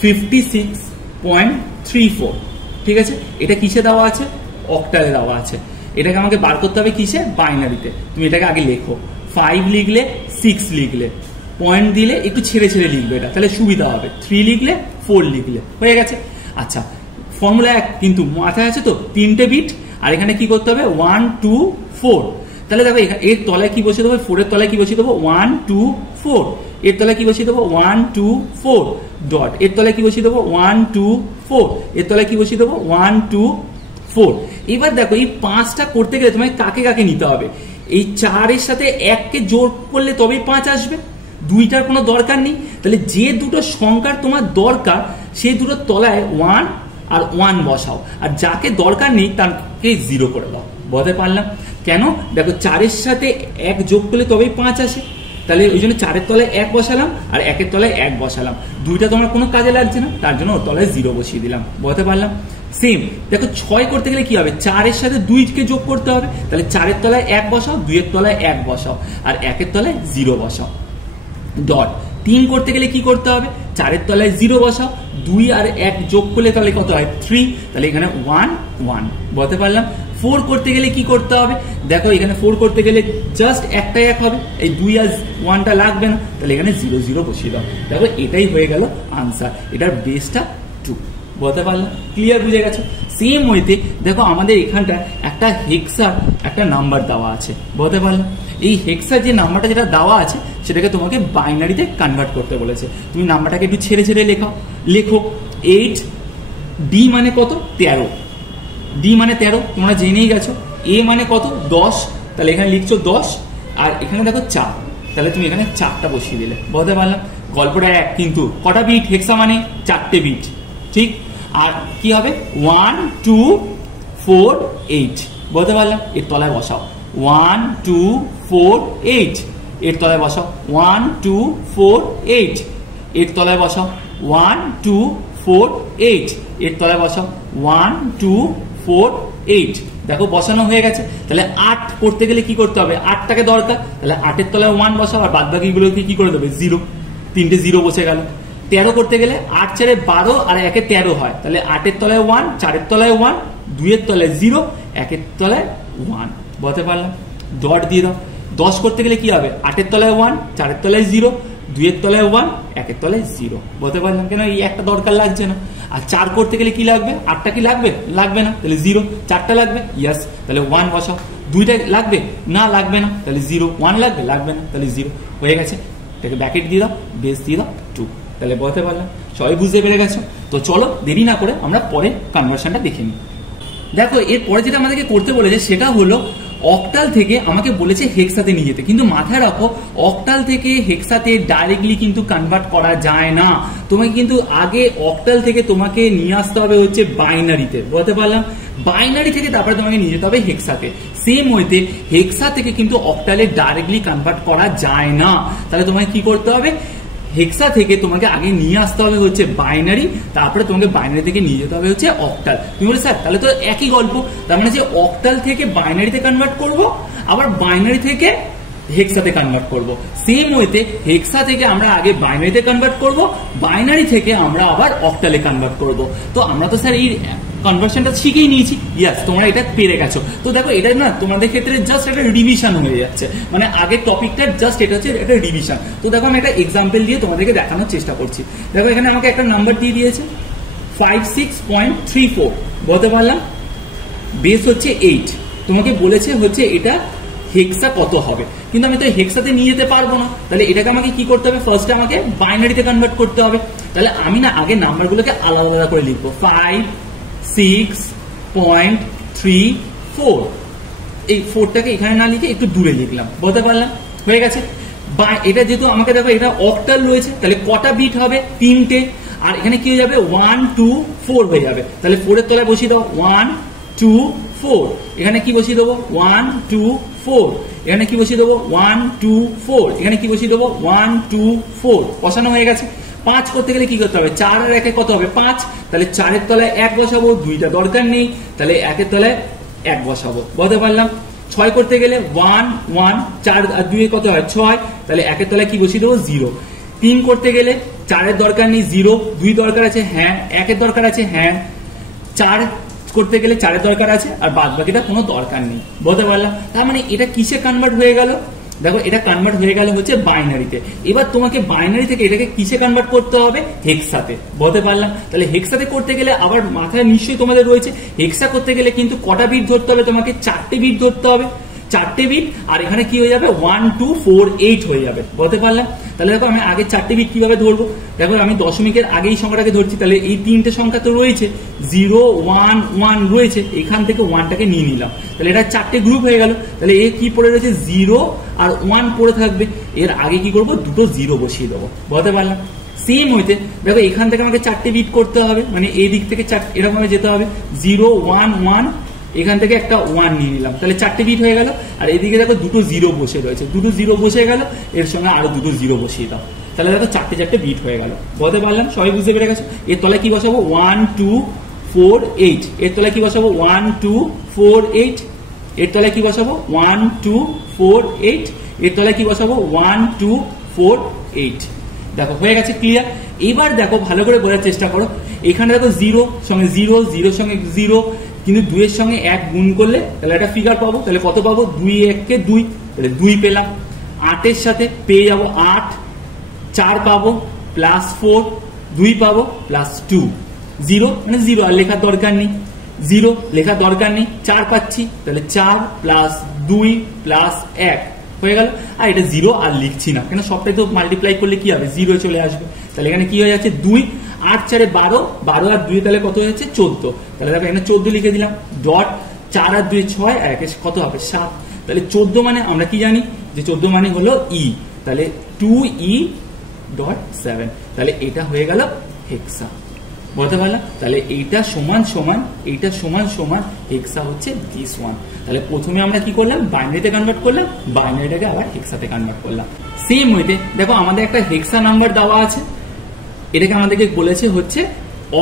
56.34, ঠিক আছে? এটা কিসে দেওয়া আছে, অক্টালে দেওয়া আছে। এটাকে আমাকে বার করতে হবে কিসে, বাইনারিতে। তুমি এটাকে আগে লেখো, 5 লিখলে 6 লিখলে পয়েন্ট দিলে একটু ছেড়ে ছেড়ে লিখবে এটা, তাহলে সুবিধা হবে। 3 লিখলে 4 লিখলে হয়ে গেছে। আচ্ছা ফর্মুলা 1 কিন্তু মাথায় আছে তো, 3টে বিট, আর এখানে কি করতে হবে 1 2 4। তাহলে দেখো এর তলায় কি বসিয়ে দেবো, 4 এর তলায় কি বসিয়ে দেবো 1 2 4, এর তলায় কি বসিয়ে দেবো 1 2 4 ডট, এর তলায় কি বসিয়ে দেবো 1 2 4, এর তলায় কি বসিয়ে দেবো 1 2 4। এবার দেখো এই 5টা করতে গেলে তোমাকে কাকে কাকে নিতে হবে, এই 4 এর সাথে 1 কে যোগ করলে তবেই 5 আসবে, 2টার কোনো দরকার নেই। তাহলে যে দুটো সংখ্যার তোমার দরকার সেই দুটোর তলায় 1 আর 1 বসাও, আর যাকে দরকার নেই তাকে 0 করে দাও। বলতে পারলাম কেন? দেখো 4 এর সাথে 1 যোগ করলে তবেই 5 আসে, তাহলে ওই জন্য 4 এর তলায় 1 বসালাম আর 1 এর তলায় 1 বসালাম, 2টা তোমার কোনো কাজে লাগছে না, তার জন্য ওর তলায় 0 বসিয়ে দিলাম। বলতে পারলাম। সেম দেখো 6 করতে গেলে কি হবে, 4 এর সাথে 2 কে যোগ করতে হবে, তাহলে 4 এর তলায় 1 বসাও, 2 এর তলায় 1 বসাও, আর 1 এর তলায় 0 বসাও ডট। 3 করতে গেলে কি করতে হবে, 4 এর তলায় 0 বসাও, 2 আর 1 যোগ করলে তাহলে কত হয় 3, তাহলে এখানে 1 1। বলতে পারলাম। 4 করতে গেলে কি করতে হবে, দেখো এখানে 4 করতে গেলে জাস্ট একটাই 1 হবে, এই 2 আর 1টা লাগবে না, তাহলে এখানে 0 0 বসিয়ে দাও। দেখো এটাই হয়ে গেল আনসার, এটার বেসটা 2। বলতে পারলাম। ক্লিয়ার, বুঝে গেছো? সেম ওয়েতে দেখো আমাদের এখানটা একটা হেক্সার একটা নাম্বার দেওয়া আছে। বলতে পারলাম। এই হেক্সার যে নাম্বারটা যেটা দেওয়া আছে সেটাকে তোমাকে বাইনারিতে কনভার্ট করতে বলেছে। তুমি নাম্বারটাকে একটু ছেড়ে ছেড়ে লেখো 8 ডি মানে কত 13, ডি মানে 13 তোমরা জেনেই গেছো, এ মানে কত 10, তাহলে এখানে লিখছো 10, আর এখানে দেখো 4, তাহলে তুমি এখানে 4টা বসিয়ে দিলে। বলতে পারলাম। গল্পটা এক, কিন্তু কটা বিট, হেক্সা মানে 4টে বিট, ঠিক। আর কি হবে 1 2 4 8। বলতে পারলাম। এর তলায় বসাও 1 2 4 8, এর তলায় বসাও 1 2 4 8, এর তলায় বসাও 1 2 4 8, এর তলায় বসাও 1 2 4 8। দেখো বসানো হয়ে গেছে। তাহলে 8 করতে গেলে কি করতে হবে, 8টাকে দরকার, তাহলে 8 এর তলায় 1 বসাও, আর বাদ বাকিগুলোকে কি করে দেবে 0, 3টে 0 বসে গেল। 13 করতে গেলে 8 4 12 আর 1 13 হয়, তাহলে 8 এর তলায় 1, 4 এর তলায় 1, 2 এর তলায় 0, 1 এর তলায় 1। বলতে পারলাম। ডট দিয়ে দাও। 10 করতে গেলে কি হবে, 8 এর তলায় 1, 4 এর তলায় 0, 2 এর তলায় 1, 1 এর তলায় 0। বলতে পারলাম। কেন, এই একটা দরকার লাগছে না। আর 4 করতে গেলে কি লাগবে, 8টা কি লাগবে, লাগবে না, তাহলে 0, 4টা লাগবে, ইয়েস, তাহলে 1 বসাও। 2টা লাগবে না, লাগবে না, তাহলে 0, 1 লাগবে, লাগবে না, তাহলে 0 হয়ে গেছে। এটাকে ব্র্যাকেট দিয়ে দাও, বেস দিয়ে দাও 2। তাহলে বলতে পারলাম। সবাই বুঝতে পেরে গেছো তো? চলো দেরি না করে আমরা পরে কনভার্সনটা দেখে নিই। দেখো এরপরে যেটা আমাদেরকে করতে বলেছে সেটা হলো অক্টাল থেকে আমাকে বলেছে হেক্সাতে নিয়ে যেতে, কিন্তু মাথায় রাখো অক্টাল থেকে হেক্সাতে ডাইরেক্টলি কিন্তু কনভার্ট করা যায় না, তোমাকে কিন্তু আগে অক্টাল থেকে তোমাকে নিয়ে আসতে হবে হচ্ছে বাইনারিতে। বলতে পারলাম। বাইনারি থেকে তারপরে তোমাকে নিয়ে যেতে হবে হেক্সাতে। সেম ওয়েতে হেক্সা থেকে কিন্তু অক্টালে ডাইরেক্টলি কনভার্ট করা যায় না, তাহলে তোমাকে কি করতে হবে, হেক্সা থেকে তোমাকে আগে নিয়ে আসতে হবে হচ্ছে বাইনারি, তারপরে তোমাকে বাইনারি থেকে নিয়ে যেতে হবে হচ্ছে অক্টাল। তুমি বলে স্যার তাহলে তো একই গল্প, তার মানে যে অক্টাল থেকে বাইনারিতে কনভার্ট করব, আবার বাইনারি থেকে হেক্সাতে কনভার্ট করব। সেম ওয়েতে হেক্সা থেকে আমরা আগে বাইনারিতে কনভার্ট করব, বাইনারি থেকে আমরা আবার অক্টালে কনভার্ট করব। তো আমরা তো স্যার এই কনভার্সনটা শিখেই নিয়েছি, ইয়াস তোমরা এটা পেরে গেছো। তো দেখো এটা না তোমাদের ক্ষেত্রে জাস্ট একটা রিভিশন হয়ে যাচ্ছে, মানে আগের টপিকটা জাস্ট এটা হচ্ছে একটা রিভিশন। তো দেখো আমি একটা এক্সাম্পল দিয়ে তোমাদেরকে দেখানোর চেষ্টা করছি। দেখো এখানে আমাকে একটা নাম্বার দিয়ে দিয়েছে 56.34। বলতে পারলাম। বেস হচ্ছে 8, তোমাকে বলেছে হচ্ছে এটা হেক্সা কত হবে, কিন্তু আমি তো হেক্সাতে নিয়ে যেতে পারবো না, তাহলে এটাকে আমাকে কি করতে হবে, ফার্স্টে আমাকে বাইনারিতে কনভার্ট করতে হবে। তাহলে আমি না আগে নাম্বারগুলোকে আলাদা আলাদা করে লিখবো। 5 6.34, এই 4টাকে এখানে না লিখে একটু দূরে লিখলাম। বলতে পারলাম। হয়ে গেছে। বা এটা যেহেতু আমাকে দেখো এটা অক্টাল রয়েছে, তাহলে কটা বিট হবে, 3টে, আর এখানে কি হয়ে যাবে 1 2 4 হয়ে যাবে, তাহলে 4 এর তলায় বসিয়ে দেবো 1 2 4, এখানে কি বসিয়ে দেবো 1 2 4, এখানে কি বসিয়ে দেবো 1 2 4, এখানে কি বসিয়ে দেবো 1 2 4। বসানো হয়ে গেছে। 5 করতে গেলে কি করতে হবে, 4 এর 1 কত হবে 5, তাহলে 4 এর তলায় 1 বসাবো, 2টা দরকার নেই, তাহলে 1 এর তলায় 1 বসাবো। বলতে পারলাম। 6 করতে গেলে 1 1, 4 আর 2 কত হয় 6, তাহলে 1 এর তলায় কি বসিয়ে দেবো 0। 3 করতে গেলে 4 এর দরকার নেই, 0, 2 দরকার আছে, হ্যাঁ, 1 এর দরকার আছে, হ্যাঁ, 4 করতে গেলে 4 এর দরকার আছে, আর বাদ বাকিটা কোনো দরকার নেই। বলতে পারলাম। তার মানে এটা কিসে কনভার্ট হয়ে গেল, দেখো এটা কনভার্ট হয়ে গেল হচ্ছে বাইনারিতে। এবার তোমাকে বাইনারি থেকে এটাকে কিসে কনভার্ট করতে হবে? হেক্সাতে। বলতে পারলাম? তাহলে হেক্সাতে করতে গেলে আবার মাথায় নিশ্চয়ই তোমাদের রয়েছে, হেক্সা করতে গেলে কিন্তু কটা বিট ধরতে হবে? তোমাকে 4টে বিট ধরতে হবে, 4টে বিট। আর এখানে কি হয়ে যাবে? 1 2 4 8 হয়ে যাবে। বলতে পারলাম? তাহলে দেখো আমি আগে 4টে বিট কিভাবে ধরবো, দেখো আমি দশমিকের আগেই সংখ্যাটাকে ধরছি, তাহলে এই 3টে সংখ্যা তো রয়েছে, 0 1 1 রয়েছে, এখান থেকে 1টাকে নিয়ে নিলাম, তাহলে এটা 4টে গ্রুপ হয়ে গেল। তাহলে এ কি পড়ে রয়েছে? 0 আর 1 পড়ে থাকবে, এর আগে কি করবো? দুটো 0 বসিয়ে দেবো। বলতে পারলাম? সেম হইতে দেখো এখান থেকে আমাকে 4টে বিট করতে হবে, মানে এই দিক থেকে এরকম যেতে হবে, 0 1 1, এখান থেকে একটা 1 নিয়ে নিলাম, তাহলে 4টে বিট হয়ে গেল। আর এদিকে দেখো দুটো 0 বসে রয়েছে, দুটো 0 বসে গেল, এর সঙ্গে আরো দুটো 0 বসিয়ে দাও, তাহলে দেখো 4টে বিট হয়ে গেল। বলতে পারলাম? সবাই বুঝতে পেরে গেছো? এর তলায় কি বসাবো? 1 2 4 8। এর তলায় কি বসাবো? 1 2 4 8। এর তলায় কি বসাবো? 1 2 4 8। এর তলায় কি বসাবো? 1 2 4 8। দেখো হয়ে গেছে, ক্লিয়ার। এবার দেখো ভালো করে বোঝার চেষ্টা করো, এখানে দেখো 0 সঙ্গে 0, 0 সঙ্গে 0, কিন্তু 2 এর সঙ্গে 1 গুণ করলে তাহলে একটা ফিগার পাবো, তাহলে কত পাবো? 2 1 কে 2, তাহলে 2 পেলাম। 8 এর সাথে পেয়ে যাবো 8, 4 পাবো প্লাস 4, 2 পাবো প্লাস 2, 0 মানে 0 আর লেখার দরকার নেই, 0 লেখার দরকার নেই, 4 পাচ্ছি, তাহলে 4 প্লাস 2 প্লাস 1 হয়ে গেল। আর এটা 0 আর লিখছি না, কেন সবটাই তো মাল্টিপ্লাই করলে কি হবে? 0 চলে আসবে। তাহলে এখানে কি হয়ে যাচ্ছে? 2, 8 4 12, 12 আর 2 তাহলে কত হয়েছে? 14। তাহলে দেখো এখানে 14 লিখে দিলাম, ডট 4 আর 2 6, 1 কত হবে? 7। তাহলে 14 মানে আমরা কি জানি যে 14 মানে হলো ই, তাহলে 2e.7, তাহলে এটা হয়ে গেল হেক্সা। বলতে পারলাম? তাহলে এইটা সমান সমান এইটা সমান সমান হেক্সা হচ্ছে দিস ওয়ান। তাহলে প্রথমে আমরা কি করলাম? বাইনারিতে কনভার্ট করলাম, বাইনারিটাকে আবার হেক্সাতে কনভার্ট করলাম। সেম ওয়েতে দেখো আমাদের একটা হেক্সা নাম্বার দেওয়া আছে, এটাকে আমাদেরকে বলেছে হচ্ছে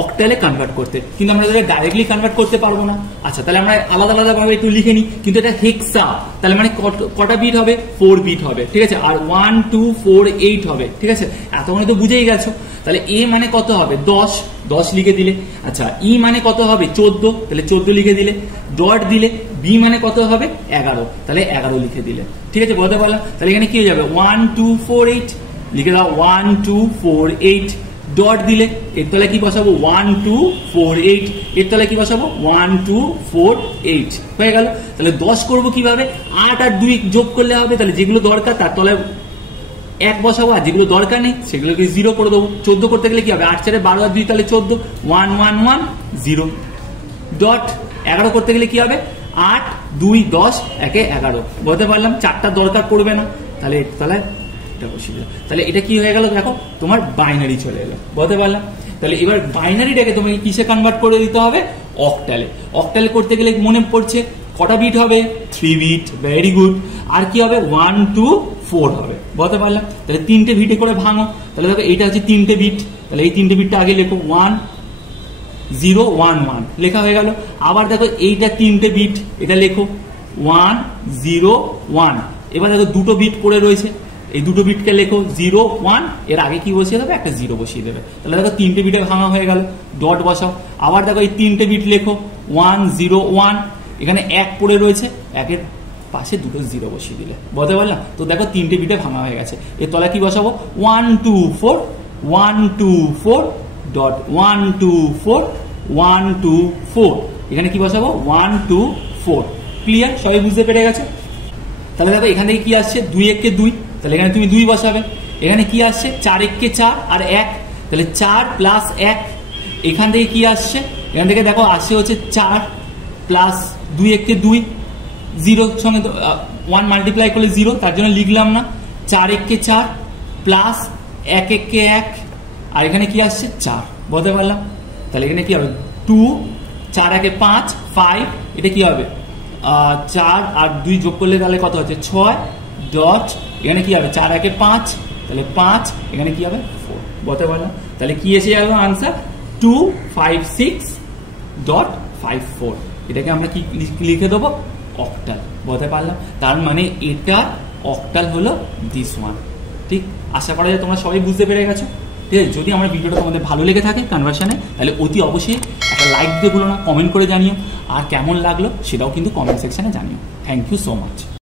অক্টালে কনভার্ট করতে, কিন্তু আমরা এটা ডাইরেক্টলি কনভার্ট করতে পারবো না। আচ্ছা, তাহলে আমরা আলাদা আলাদা ভাবে একটু লিখে নিই, কিন্তু এটা হেক্সা, তাহলে মানে কটা বিট হবে? 4 বিট হবে, ঠিক আছে। আর 1 2 4 8 হবে, ঠিক আছে। এতক্ষণে তো বুঝেই গেছো। তাহলে এ মানে কত হবে? 10, 10 লিখে দিলে। আচ্ছা, ই মানে কত হবে? 14, তাহলে 14 লিখে দিলে। ডট দিলে। বি মানে কত হবে? 11, তাহলে 11 লিখে দিলে, ঠিক আছে। বলতে পারলাম? তাহলে এখানে কি হয়ে যাবে? 1 2 4 8 লিখে দাও, 1 2 4 8। ডট দিলে এর তলায় কি বসাবো? 1 2 4 8। এর তলায় কি বসাবো? 1 2 4 8 হয়ে গেল। তাহলে 10 করবো কিভাবে? 8 আর 2 যোগ করলে হবে, তাহলে যেগুলো দরকার তার তলায় 1 বসাবো, আর যেগুলো দরকার নেই সেগুলোকে 0 করে দেবো। 14 করতে গেলে কি হবে? 8 4 12 আর 2 তাহলে 14, 1 1 1 0। ডট 11 করতে গেলে কি হবে? 8 2 10 1 11। বলতে পারলাম? 4টা দরকার পড়বে না, তাহলে তাহলে তাহলে এটা কি হয়ে গেল? দেখো তোমার বাইনারি চলে এলো। বলতে পারলাম? তাহলে এবার বাইনারিটাকে তোমাকে কিসে কনভার্ট করে দিতে হবে? অক্টালে। অক্টালে করতে গেলে মনে পড়ছে কটা বিট হবে? 3 বিট। Very good. আর কি হবে? 1 2 4 হবে। বলতে পারলাম? তাহলে 3টে বিটে করে ভাঙো, তাহলে দেখো এইটা হচ্ছে 3টে বিট, তাহলে এই 3টে বিটটা আগে লেখো, 1 0 1 1 লেখা হয়ে গেল। আবার দেখো এইটা 3টে বিট, এটা লেখো 1 0 1। এবার দেখো দুটো বিট পড়ে রয়েছে, এই দুটো বিটকে লেখো 0 1, এর আগে কি বসিয়ে দেবে? একটা 0 বসিয়ে দেবে, তাহলে দেখো 3টে বিটে ভাঙা হয়ে গেল। ডট বসাও। আবার দেখো এই 3টে বিট লেখো 1 0 1, এখানে 1 পড়ে রয়েছে, 1-এর পাশে দুটো 0 বসিয়ে দিলে। বলতে পারলাম? তো দেখো 3টে বিটে ভাঙা হয়ে গেছে। এর তলায় কি বসাবো? 1 2 4 1 2 4 ডট 1 2 4 1 2 4, এখানে কি বসাবো? 1 2 4। ক্লিয়ার? সবাই বুঝতে পেরে গেছে? তাহলে দেখো এখান থেকে কি আসছে? 2 1 কে 2, তাহলে এখানে তুমি 2 বসাবে। এখানে কি আসছে? 4 1 কে 4 আর 1, তাহলে 4 প্লাস 1। এখান থেকে কি আসছে? এখান থেকে দেখো আসছে হচ্ছে 4 প্লাস 2 1 কে 2, 0 সঙ্গে 1 মাল্টিপ্লাই করলে 0, তার জন্য লিখলাম না। 4 1 কে 4 প্লাস 1 1 কে 1, আর এখানে কি আসছে? 4। বলতে পারলাম? তাহলে এখানে কি হবে? 2 4 1 5 5, এটা কি হবে? 4 আর 2 যোগ করলে তাহলে কত হচ্ছে? 6। ডট এখানে কি হবে? 4 1 5, তাহলে 5, এখানে কি হবে? 4। বলতে পারলাম? তাহলে কি এসে যাবে আনসার? 256.54। এটাকে আমরা কি লিখে দেবো? অক্টাল। বলতে পারলাম? তার মানে এটা অক্টাল হলো দিস ওয়ান। ঠিক? আশা করা যায় তোমরা সবাই বুঝতে পেরে গেছো। ঠিক আছে? যদি আমার ভিডিওটা তোমাদের ভালো লেগে থাকে কনভার্সনে, তাহলে অতি অবশ্যই একটা লাইক দিতে ভুলো না, কমেন্ট করে জানিও, আর কেমন লাগলো সেটাও কিন্তু কমেন্ট সেকশনে জানিও। Thank you so much.